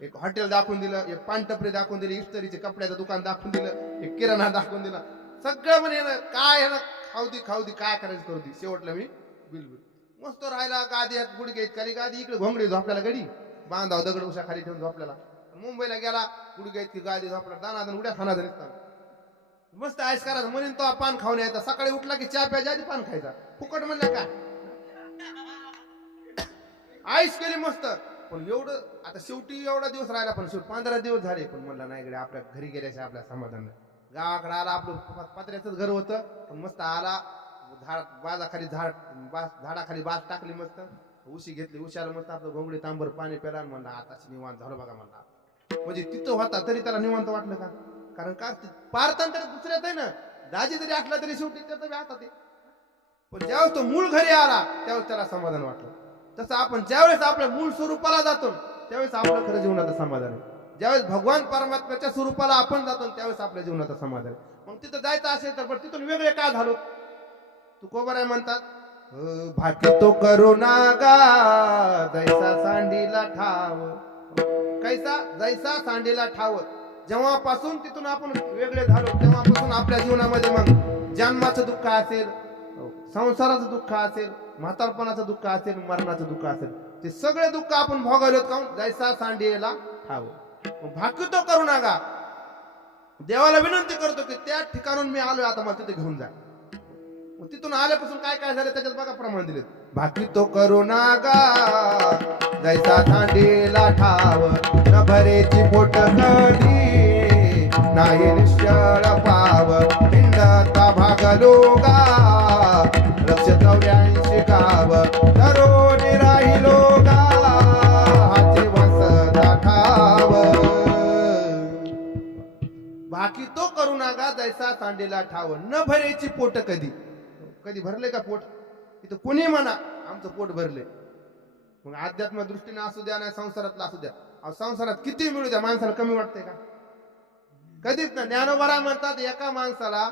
एक हॉटेल दाखवून दिलं, एक पानटपरी दाखवून दिली, इस्त्रीचे कपड्याचं दुकान दाखवून दिलं, एक किराणा दाखवून दिला, सगळं म्हणे ना काय आहे ना खाऊ दे काय करायचं करू दे. शेवटला मी बिल मस्त राहिला. गादी गुडघे इतकाली गादी, इकडे घोंगडी झोपल्याला गडी बांधाव दगड उशा खाली ठेवून झोपल्याला. मुंबईला गेला, गुडघे इतकी गादी झोपला, दाना उड्या खाना निघतात. मस्त आयस करायचं म्हणून तो पान खाऊन यायचा. सकाळी उठला की चहा प्यायच्या आधी पान खायचा. फुकट म्हणलं काय आईस केली मस्त. पण एवढं आता शेवटी एवढा दिवस राहिला, पण शेवटी 15 दिवस झाले. पण म्हणलं नाही कडे आपल्या घरी गेल्याशिवाय आपल्या समाधान नाही. गावाकडे आला, आपलं पत्र्याचंच घर होतं, पण मस्त आला. झाडाखाली झाडाखाली बाज टाकली, मस्त उशी घेतली, उशाला मस्त आपलं घोंगडी तांबर पाणी प्याला. म्हणलं आताच निवांत झालं बघा. म्हणला म्हणजे तिथं होता तरी त्याला निवांत वाटलं का? कारण का पारतंत्र दुसऱ्यात आहे ना, दाजी जरी असला तरी शेवटी त्याचं हातात आहे. पण ज्यावेळेस तो मूळ घरी आला त्यावेळेस त्याला समाधान वाटलं. तसं आपण ज्यावेळेस आपल्या मूळ स्वरूपाला जातो त्यावेळेस आपलं खरं जीवनाचं समाधान आहे. ज्यावेळेस भगवान परमात्म्याच्या स्वरूपाला आपण जातो त्यावेळेस आपल्या जीवनाचं समाधान आहे. मग तिथं जायचं असेल तर पण तिथून वेगळे का झालो? तुकोबराय म्हणतात भाकितो करुणागा जैसा सांडीला ठाव. कैसा? जैसा सांडीला ठाव. जेव्हापासून तिथून आपण वेगळे झालो तेव्हापासून आपल्या जीवनामध्ये मग जन्माचं दुःख असेल, संसाराचं दुःख असेल, म्हातारपणाचं दुःख असेल, मरणाचं दुःख असेल, ते सगळे दुःख आपण भोगायलो काऊन? जैसा सांडीला ठाव. भाकितो करुणागा. देवाला विनंती करतो की त्या ठिकाणून मी आलोय, आता मला तिथे घेऊन जा. तिथून आल्यापासून काय काय झालं त्याच्यात बघा प्रमाण दिले. भाकितो करुणागा जैसा सांडीला ठाव. न भरेची पोट कधी नाही निश्चळ पाव. हिंडता भागलोगा लक्ष 84 गाव. तरोनी राहिलो गा हाचे वसदा ठाव. भाकितो करुणागा जैसा सांडीला ठाव. न भरेची पोट कधी. कधी भरले का पोट? इथं कोणी म्हणा आमचं पोट भरले. मग अध्यात्म दृष्टीने असू द्या नाही संसारातला असू द्या, संसारात किती मिळू द्या माणसाला कमी वाटतंय का? कधीच ना. ज्ञानोबा म्हणतात एका माणसाला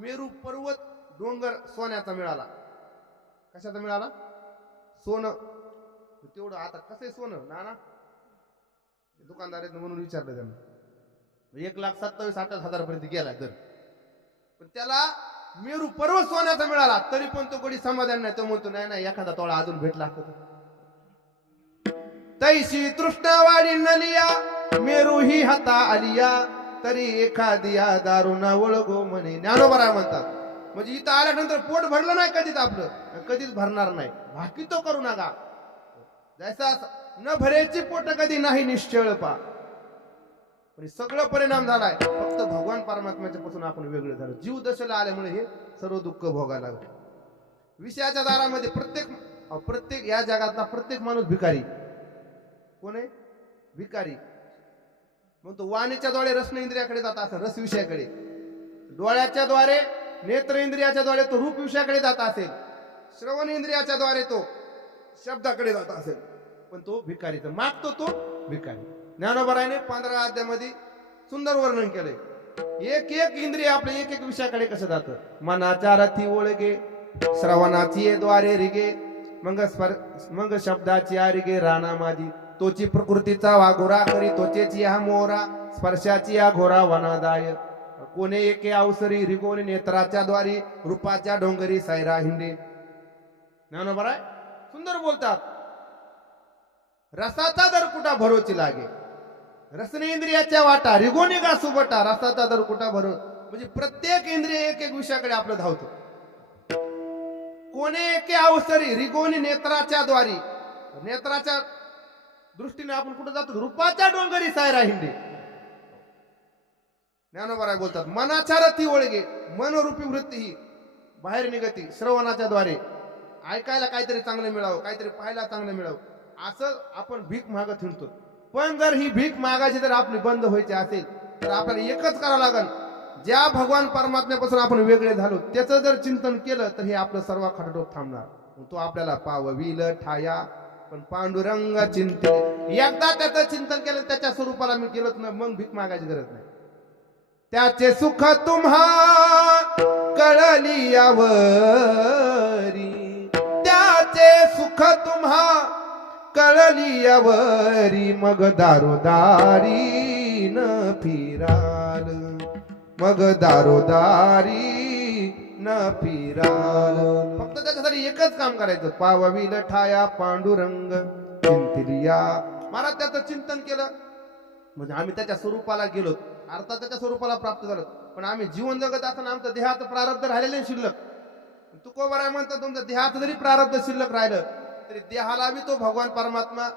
मेरू पर्वत डोंगर सोन्याचा मिळाला. कशाचा मिळाला? सोनं. तेवढं आता कसं आहे सोनं ना दुकानदार म्हणून विचारलं त्यांना. 1,27,28,000 पर्यंत गेला दर. पण त्याला मेरू पर्वत सोन्याचा मिळाला तरी पण तो कोणी समाधान नाही. तो म्हणतो नाही नाही एखादा तोळा अजून भेटला असतो. तैशी तृष्णावाडी नलिया मेरू ही हाता आलिया तरी एखादिया दारुणा वळगो म्हणे. ज्ञानोबा म्हणतात म्हणजे इथं आल्यानंतर पोट भरलं नाही कधीच आपलं, कधीच भरणार नाही. बाकी तो करू नका. जैसा न भरेची पोट कधी नाही निश्चळ पा. सगळं परिणाम झालाय फक्त भगवान परमात्म्याच्या पासून आपण वेगळे झालो. जीव दशेला आल्यामुळे हे सर्व दुःख भोगायला लागलं. विषयाच्या दारामध्ये प्रत्येक या जगातला प्रत्येक माणूस भिकारी. कोण आहे? भिकारी. मग तो वाणीच्या द्वारे रसन इंद्रियाकडे जात असेल, रस विषयाकडे. डोळ्याच्या द्वारे नेत्र इंद्रियाच्या द्वारे तो रूप विषयाकडे जात असेल. श्रवण इंद्रियाच्या द्वारे तो शब्दाकडे जात असेल. पण तो भिकारीचा मागतो तो भिकारी. ज्ञानोबारायने 15 अध्यायामध्ये सुंदर वर्णन केलंय. एक एक इंद्रिय आपल्या एक एक विषयाकडे कसं जातं. मनाच्या रथी ओळगे श्रवणाची द्वारे रिगे मग शब्दाची आरिगे राणा माझी तोची प्रकृतीचा वाघोरा करी तोचेची हा मोरा स्पर्शाची हा घोरा वनादाय कोणे एके अवसरी रिगोने नेत्राच्या द्वारी रूपाच्या डोंगरी सायरा हिंडे. ज्ञानोबाराय सुंदर बोलतात. रसाचा दर कुठा भरोची लागे रसने इंद्रियाच्या वाटा रिगोने गा सुबटा रसाचा दर कुठा भरो. म्हणजे प्रत्येक इंद्रिय एक एक विषयाकडे आपलं धावतो. कोणे एके अवसरी रिगोने नेत्राच्या द्वारी नेत्राच्या दृष्टीने आपण कुठे जातो. रूपाच्या डोंगरी सायरा हिंडे. ज्ञानोबा बोलतात मनाच्या रथी ओळगे मनरूपी वृत्ती ही बाहेर निघती श्रवणाच्या द्वारे. ऐकायला काहीतरी चांगलं मिळावं, काहीतरी पाहायला चांगलं मिळावं असं आपण भीक मागत हिंडतो. पण जर ही भीक मागायची जर आपली बंद व्हायची असेल तर आपल्याला एकच करावं लागेल. ज्या भगवान परमात्म्यापासून आपण वेगळे झालो त्याचं जर चिंतन केलं तर हे आपलं सर्व खटडोप थांबणार. तो आपल्याला पावविल ठाया पण पांडुरंग चिंते. एकदा त्याचं चिंतन केलं त्याच्या स्वरूपाला मी गेलोच ना मग भीक मागायची गरज नाही. त्याचे सुख तुम्हा कळली यावरी त्याचे सुख तुम्हा कळली यावरी मग दारोदारी न फिराल मग दारोदारी न फिराल. फक्त त्याच्यासाठी एकच काम करायचं. पावविल ठाया पांडुरंग चिंतिलिया. महाराज त्याचं चिंतन केलं म्हणजे आम्ही त्याच्या स्वरूपाला गेलो अर्थात त्याच्या स्वरूपाला प्राप्त झालो. पण आम्ही जीवन जगत असताना आमचं देहाचं प्रारब्ध राहिलेलं शिल्लक. तुकोबाराय म्हणतात तुमचं देहाचं जरी प्रारब्ध शिल्लक राहिलं तरी देहाला बी तो भगवान परमात्मा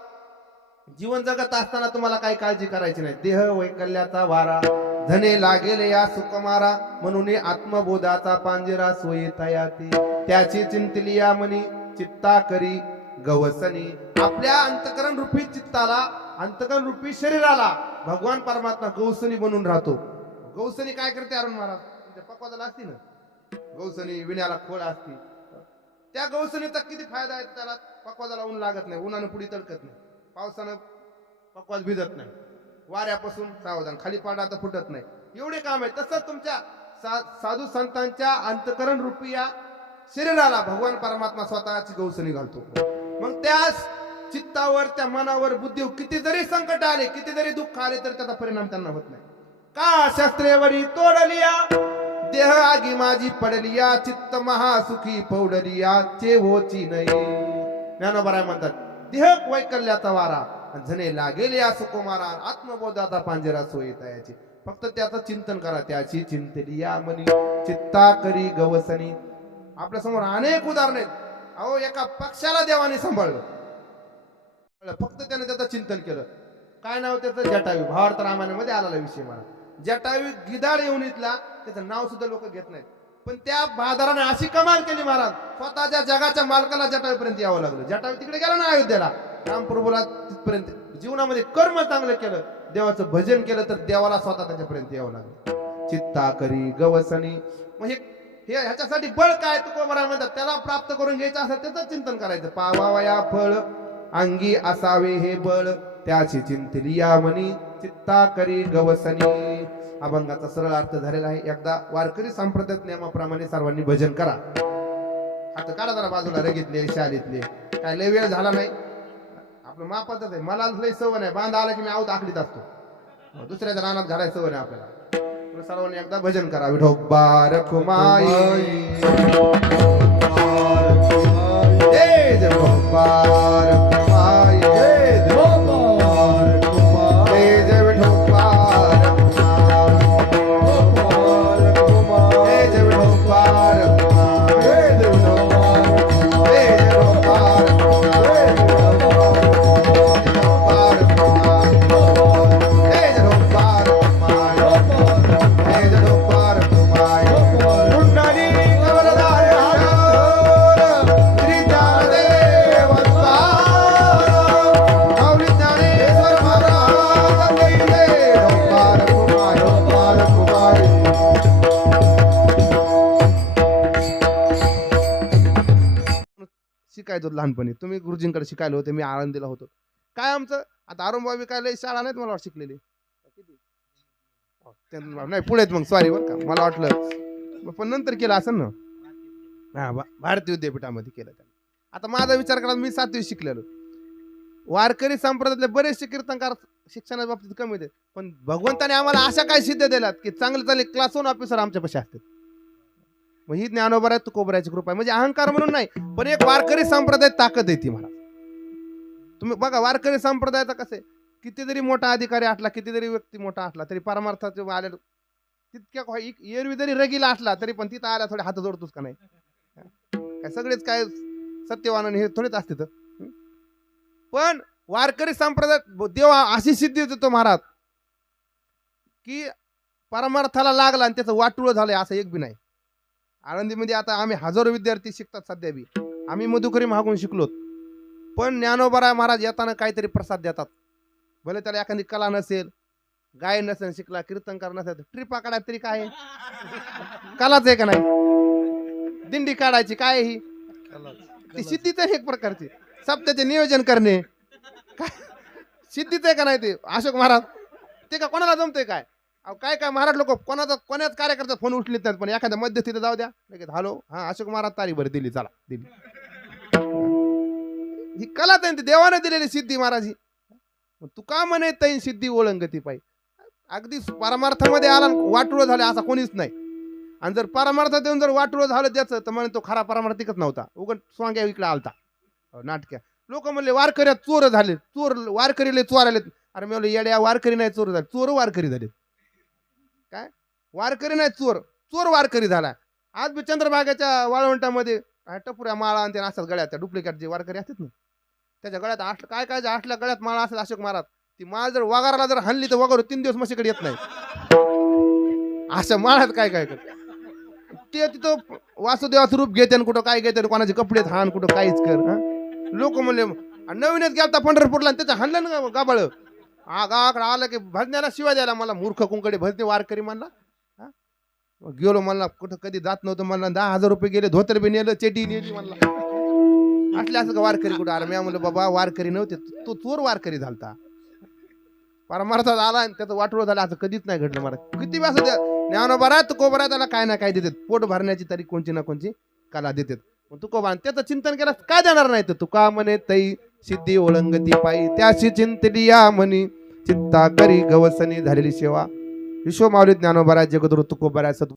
जीवन जगत असताना तुम्हाला काही काळजी करायची नाही. देह वैकल्याचा वारा धने लागेले या सुकुमारा म्हणून आत्मबोधाचा पांजरा सोयी तयाती त्याची चिंतलिया मनी चित्ता करी गवसनी. आपल्या अंतकरण रूपी चित्ताला अंतकरण रूपी शरीराला भगवान परमात्मा गौसनी बनून राहतो. गौसनी काय करते अरुण महाराज? तुमच्या पक्वादाला असती ना गौसनी, विण्याला खोळ असती. त्या गौसनीचा किती फायदा आहे. त्याला पक्वादाला ऊन लागत नाही, उन्हानं पुढे तडकत नाही, पावसानं पक्वाद भिजत नाही, वाऱ्यापासून सावधान, खाली पाडा तर फुटत नाही. एवढे काम आहे. तसंच तुमच्या साधू संतांच्या अंतकरण रूपी या शरीराला भगवान परमात्मा स्वतःची गौसनी घालतो. मग त्या चित्तावर त्या मनावर बुद्धीवर किती जरी संकट आले किती जरी दुःख आले तर त्याचा परिणाम त्यांना होत नाही. का शास्त्रेवरी तोडलिया देह आगी माझी पडलिया चित्त महासुखी पौडलिया चे होची नाही. ज्ञानोबा म्हणतात देह वैकल्याचा वारा झने लागेल या सुकुमारा आत्मबोधाचा पांजरा सोयी तयाची. फक्त त्याचं चिंतन करा. त्याची चिंतलिया मनी चित्ता करी गवसनी. आपल्या समोर अनेक उदाहरण आहेत. अहो एका पक्षाला देवाने सांभाळलं फक्त त्याने त्याचं चिंतन केलं. काय नाव त्याचं? जटायू. भावार्थ रामायणामध्ये आलेला विषय मला. जटायू गिधाड येऊन इथला त्याचं नाव सुद्धा लोक घेत नाहीत. पण त्या बहादराने अशी कमाल केली महाराज स्वतःच्या जगाच्या मालकाला जटायूपर्यंत यावं लागलं. जटायू तिकडे गेला ना अयोध्येला रामप्रभूला तिथपर्यंत जीवनामध्ये कर्म चांगलं केलं देवाचं भजन केलं तर देवाला स्वतः त्याच्यापर्यंत यावं लागलं. चित्ता करी गवसनी. म्हणजे हे ह्याच्यासाठी बळ काय तुकोबाराय म्हणतात त्याला प्राप्त करून घ्यायचं असेल त्याचं चिंतन करायचं. पावावया फळ अंगी असावे हे बळ त्याची चिंतलिया मनी चित्ता करी गवसनी. अभंगाचा सरळ अर्थ झालेला आहे. एकदा वारकरी संप्रदायात नियमाप्रमाणे सर्वांनी भजन करा. आता काढा जरा बाजूला रगीतले शालीतले, काय लय वेळ झाला नाही, आपलं मापातच आहे. मला लय सवय नाही, बांध आला की मी आवत आखलीत असतो, दुसऱ्याच्या रानात घालायची सवय नाही आपल्याला. सर्वांनी एकदा भजन करा. विठोबा रखुमाई जय विठोबा रखुमाई जय जय विठोबा रखुमाई जय विठोबा शिकायचो लहानपणी. तुम्ही गुरुजींकडे शिकायला होते, मी आळंदीला होतो. काय आमचं आता अरुणबाबी काय लय शाळा नाहीत मला वाटतं शिकलेली, नाही पुढेत मग सॉरी बरं का, मला वाटलं पण नंतर केलं असं ना. हा भारतीय विद्यापीठामध्ये केलं त्याने. आता माझा विचार करा, मी 7वी शिकलेलो. वारकरी संप्रदायातले बरेचसे कीर्तनकार शिक्षणाच्या बाबतीत कमी होते, पण भगवंताने आम्हाला अशा काय सिद्ध दिल्यात की चांगले चांगले क्लास 1 ऑफिसर आमच्यापाशी असतात. मग ही ज्ञानोबा तुकोबराची कृपा आहे. म्हणजे अहंकार म्हणून नाही, पण एक वारकरी संप्रदायात ताकद आहे ती. मला तुम्ही बघा वारकरी संप्रदायाचा कसं आहे, किती जरी मोठा अधिकारी असला, किती जरी व्यक्ती मोठा असला तरी परमार्थाचे आले तितक्या एरवी जरी रगीला असला तरी पण तिथं आल्या थोडे हात जोडतोच का नाही. काय सगळेच काय सत्यवान हे थोडेच असते तर. पण वारकरी संप्रदायात देव अशी सिद्धी देतो महाराज की परमार्थाला लागला आणि त्याचं वाटुळं झालंय असं एक बी नाही. आळंदीमध्ये आता आम्ही हजारो विद्यार्थी शिकतात सध्या बी, आम्ही मधुकरी मागून शिकलोत. पण ज्ञानोबा महाराज येताना काहीतरी प्रसाद देतात. भले त्याला एखादी कला नसेल, गायन नसेल शिकला, कीर्तनकार नसेल, ट्रिपा काढायची तरी काय कलाच आहे का नाही. दिंडी काढायची काय ही ती सिद्धीच आहे एक प्रकारची. सप्त्याचे नियोजन करणे काय सिद्धीच आहे का नाही. ते अशोक महाराज ते का कोणाला जमतंय काय. अहो काय काय महाराज लोक कोणाच कार्यकर्ता फोन उचलित नाहीत, पण एखाद्या मध्यस्थीत जाऊ द्या लगेच हॅलो हा अशोक महाराज तारी बरं दिली चला दिली. ही कला त्यांनी देवाने दिलेली सिद्धी महाराज ही. तू का म्हणे तैन सिद्धी ओळंगती पाहिजे. अगदी परमार्थामध्ये आला वाटुळं झालं असा कोणीच नाही. आणि जर परमार्थात येऊन जर वाटुळं झालं त्याचं तर म्हणे तो खरा परमार्थिकच नव्हता, उगण स्वांग्या इकडे आलता नाटक्या. लोक म्हणले वारकऱ्यात चोर झाले, चोर वारकरीले चोर आलेत. अरे मी म्हणलं येड्या वारकरी नाही चोर झाले, चोर वारकरी झाले. काय वारकरी नाही चोर, चोर वारकरी झाला. आज बी चंद्रभागेच्या वाळवंटामध्ये टपुऱ्या माळा आणि त्या असतात गळ्यात, त्या डुप्लिकेट जे वारकरी असतात ना त्याच्या गळ्यात काय काय असल्या गळ्यात माळा असेल अशोक महाराज, ती माळ जर वगाराला जर हल्ली तर वगार 3 दिवस म्हशीकडे येत नाही. अशा माळात काय काय कर ते तिथं वासुदेवाचं रूप घेते आणि कुठं काय घेते, कोणाचे कपडे हाण कुठं काहीच कर. लोक म्हणले नवीनच गेलता पंढरपूरला आणि त्याचं हाणलं ना गाबाळ गावाकडे आलं की भजण्याला शिवाय द्यायला मला मूर्ख कुंकडे भजने वारकरी म्हणला. गेलो म्हणला कुठं कधी जात नव्हतं म्हणला, 10,000 रुपये गेले, धोतर बी नेलं, चेटी नेली म्हणला. असले असं का वारकरी कुठं आला. मी म्हणलं बाबा वारकरी नव्हते, तो चोर वारकरी झालता. परमार्थात आला आणि त्याचं वाटोळं झालं असं कधीच नाही घडलं मला. किती वेळा असं ज्ञानोबा तुकोबा त्याला काय ना काय देतात, पोट भरण्याची तरी कोणची ना कोणची कला देतात. तुकोबा त्याचं चिंतन केलं काय देणार नाही. तर तुका म्हणे तै सिद्धी ओळंगती पायी, त्याशी चिंतली या म्हणी चित्ता करी गवसनी झालेली सेवा. विश्वमाऊली ज्ञानोबा जगद्गुरु तुकोबा सद्गुरू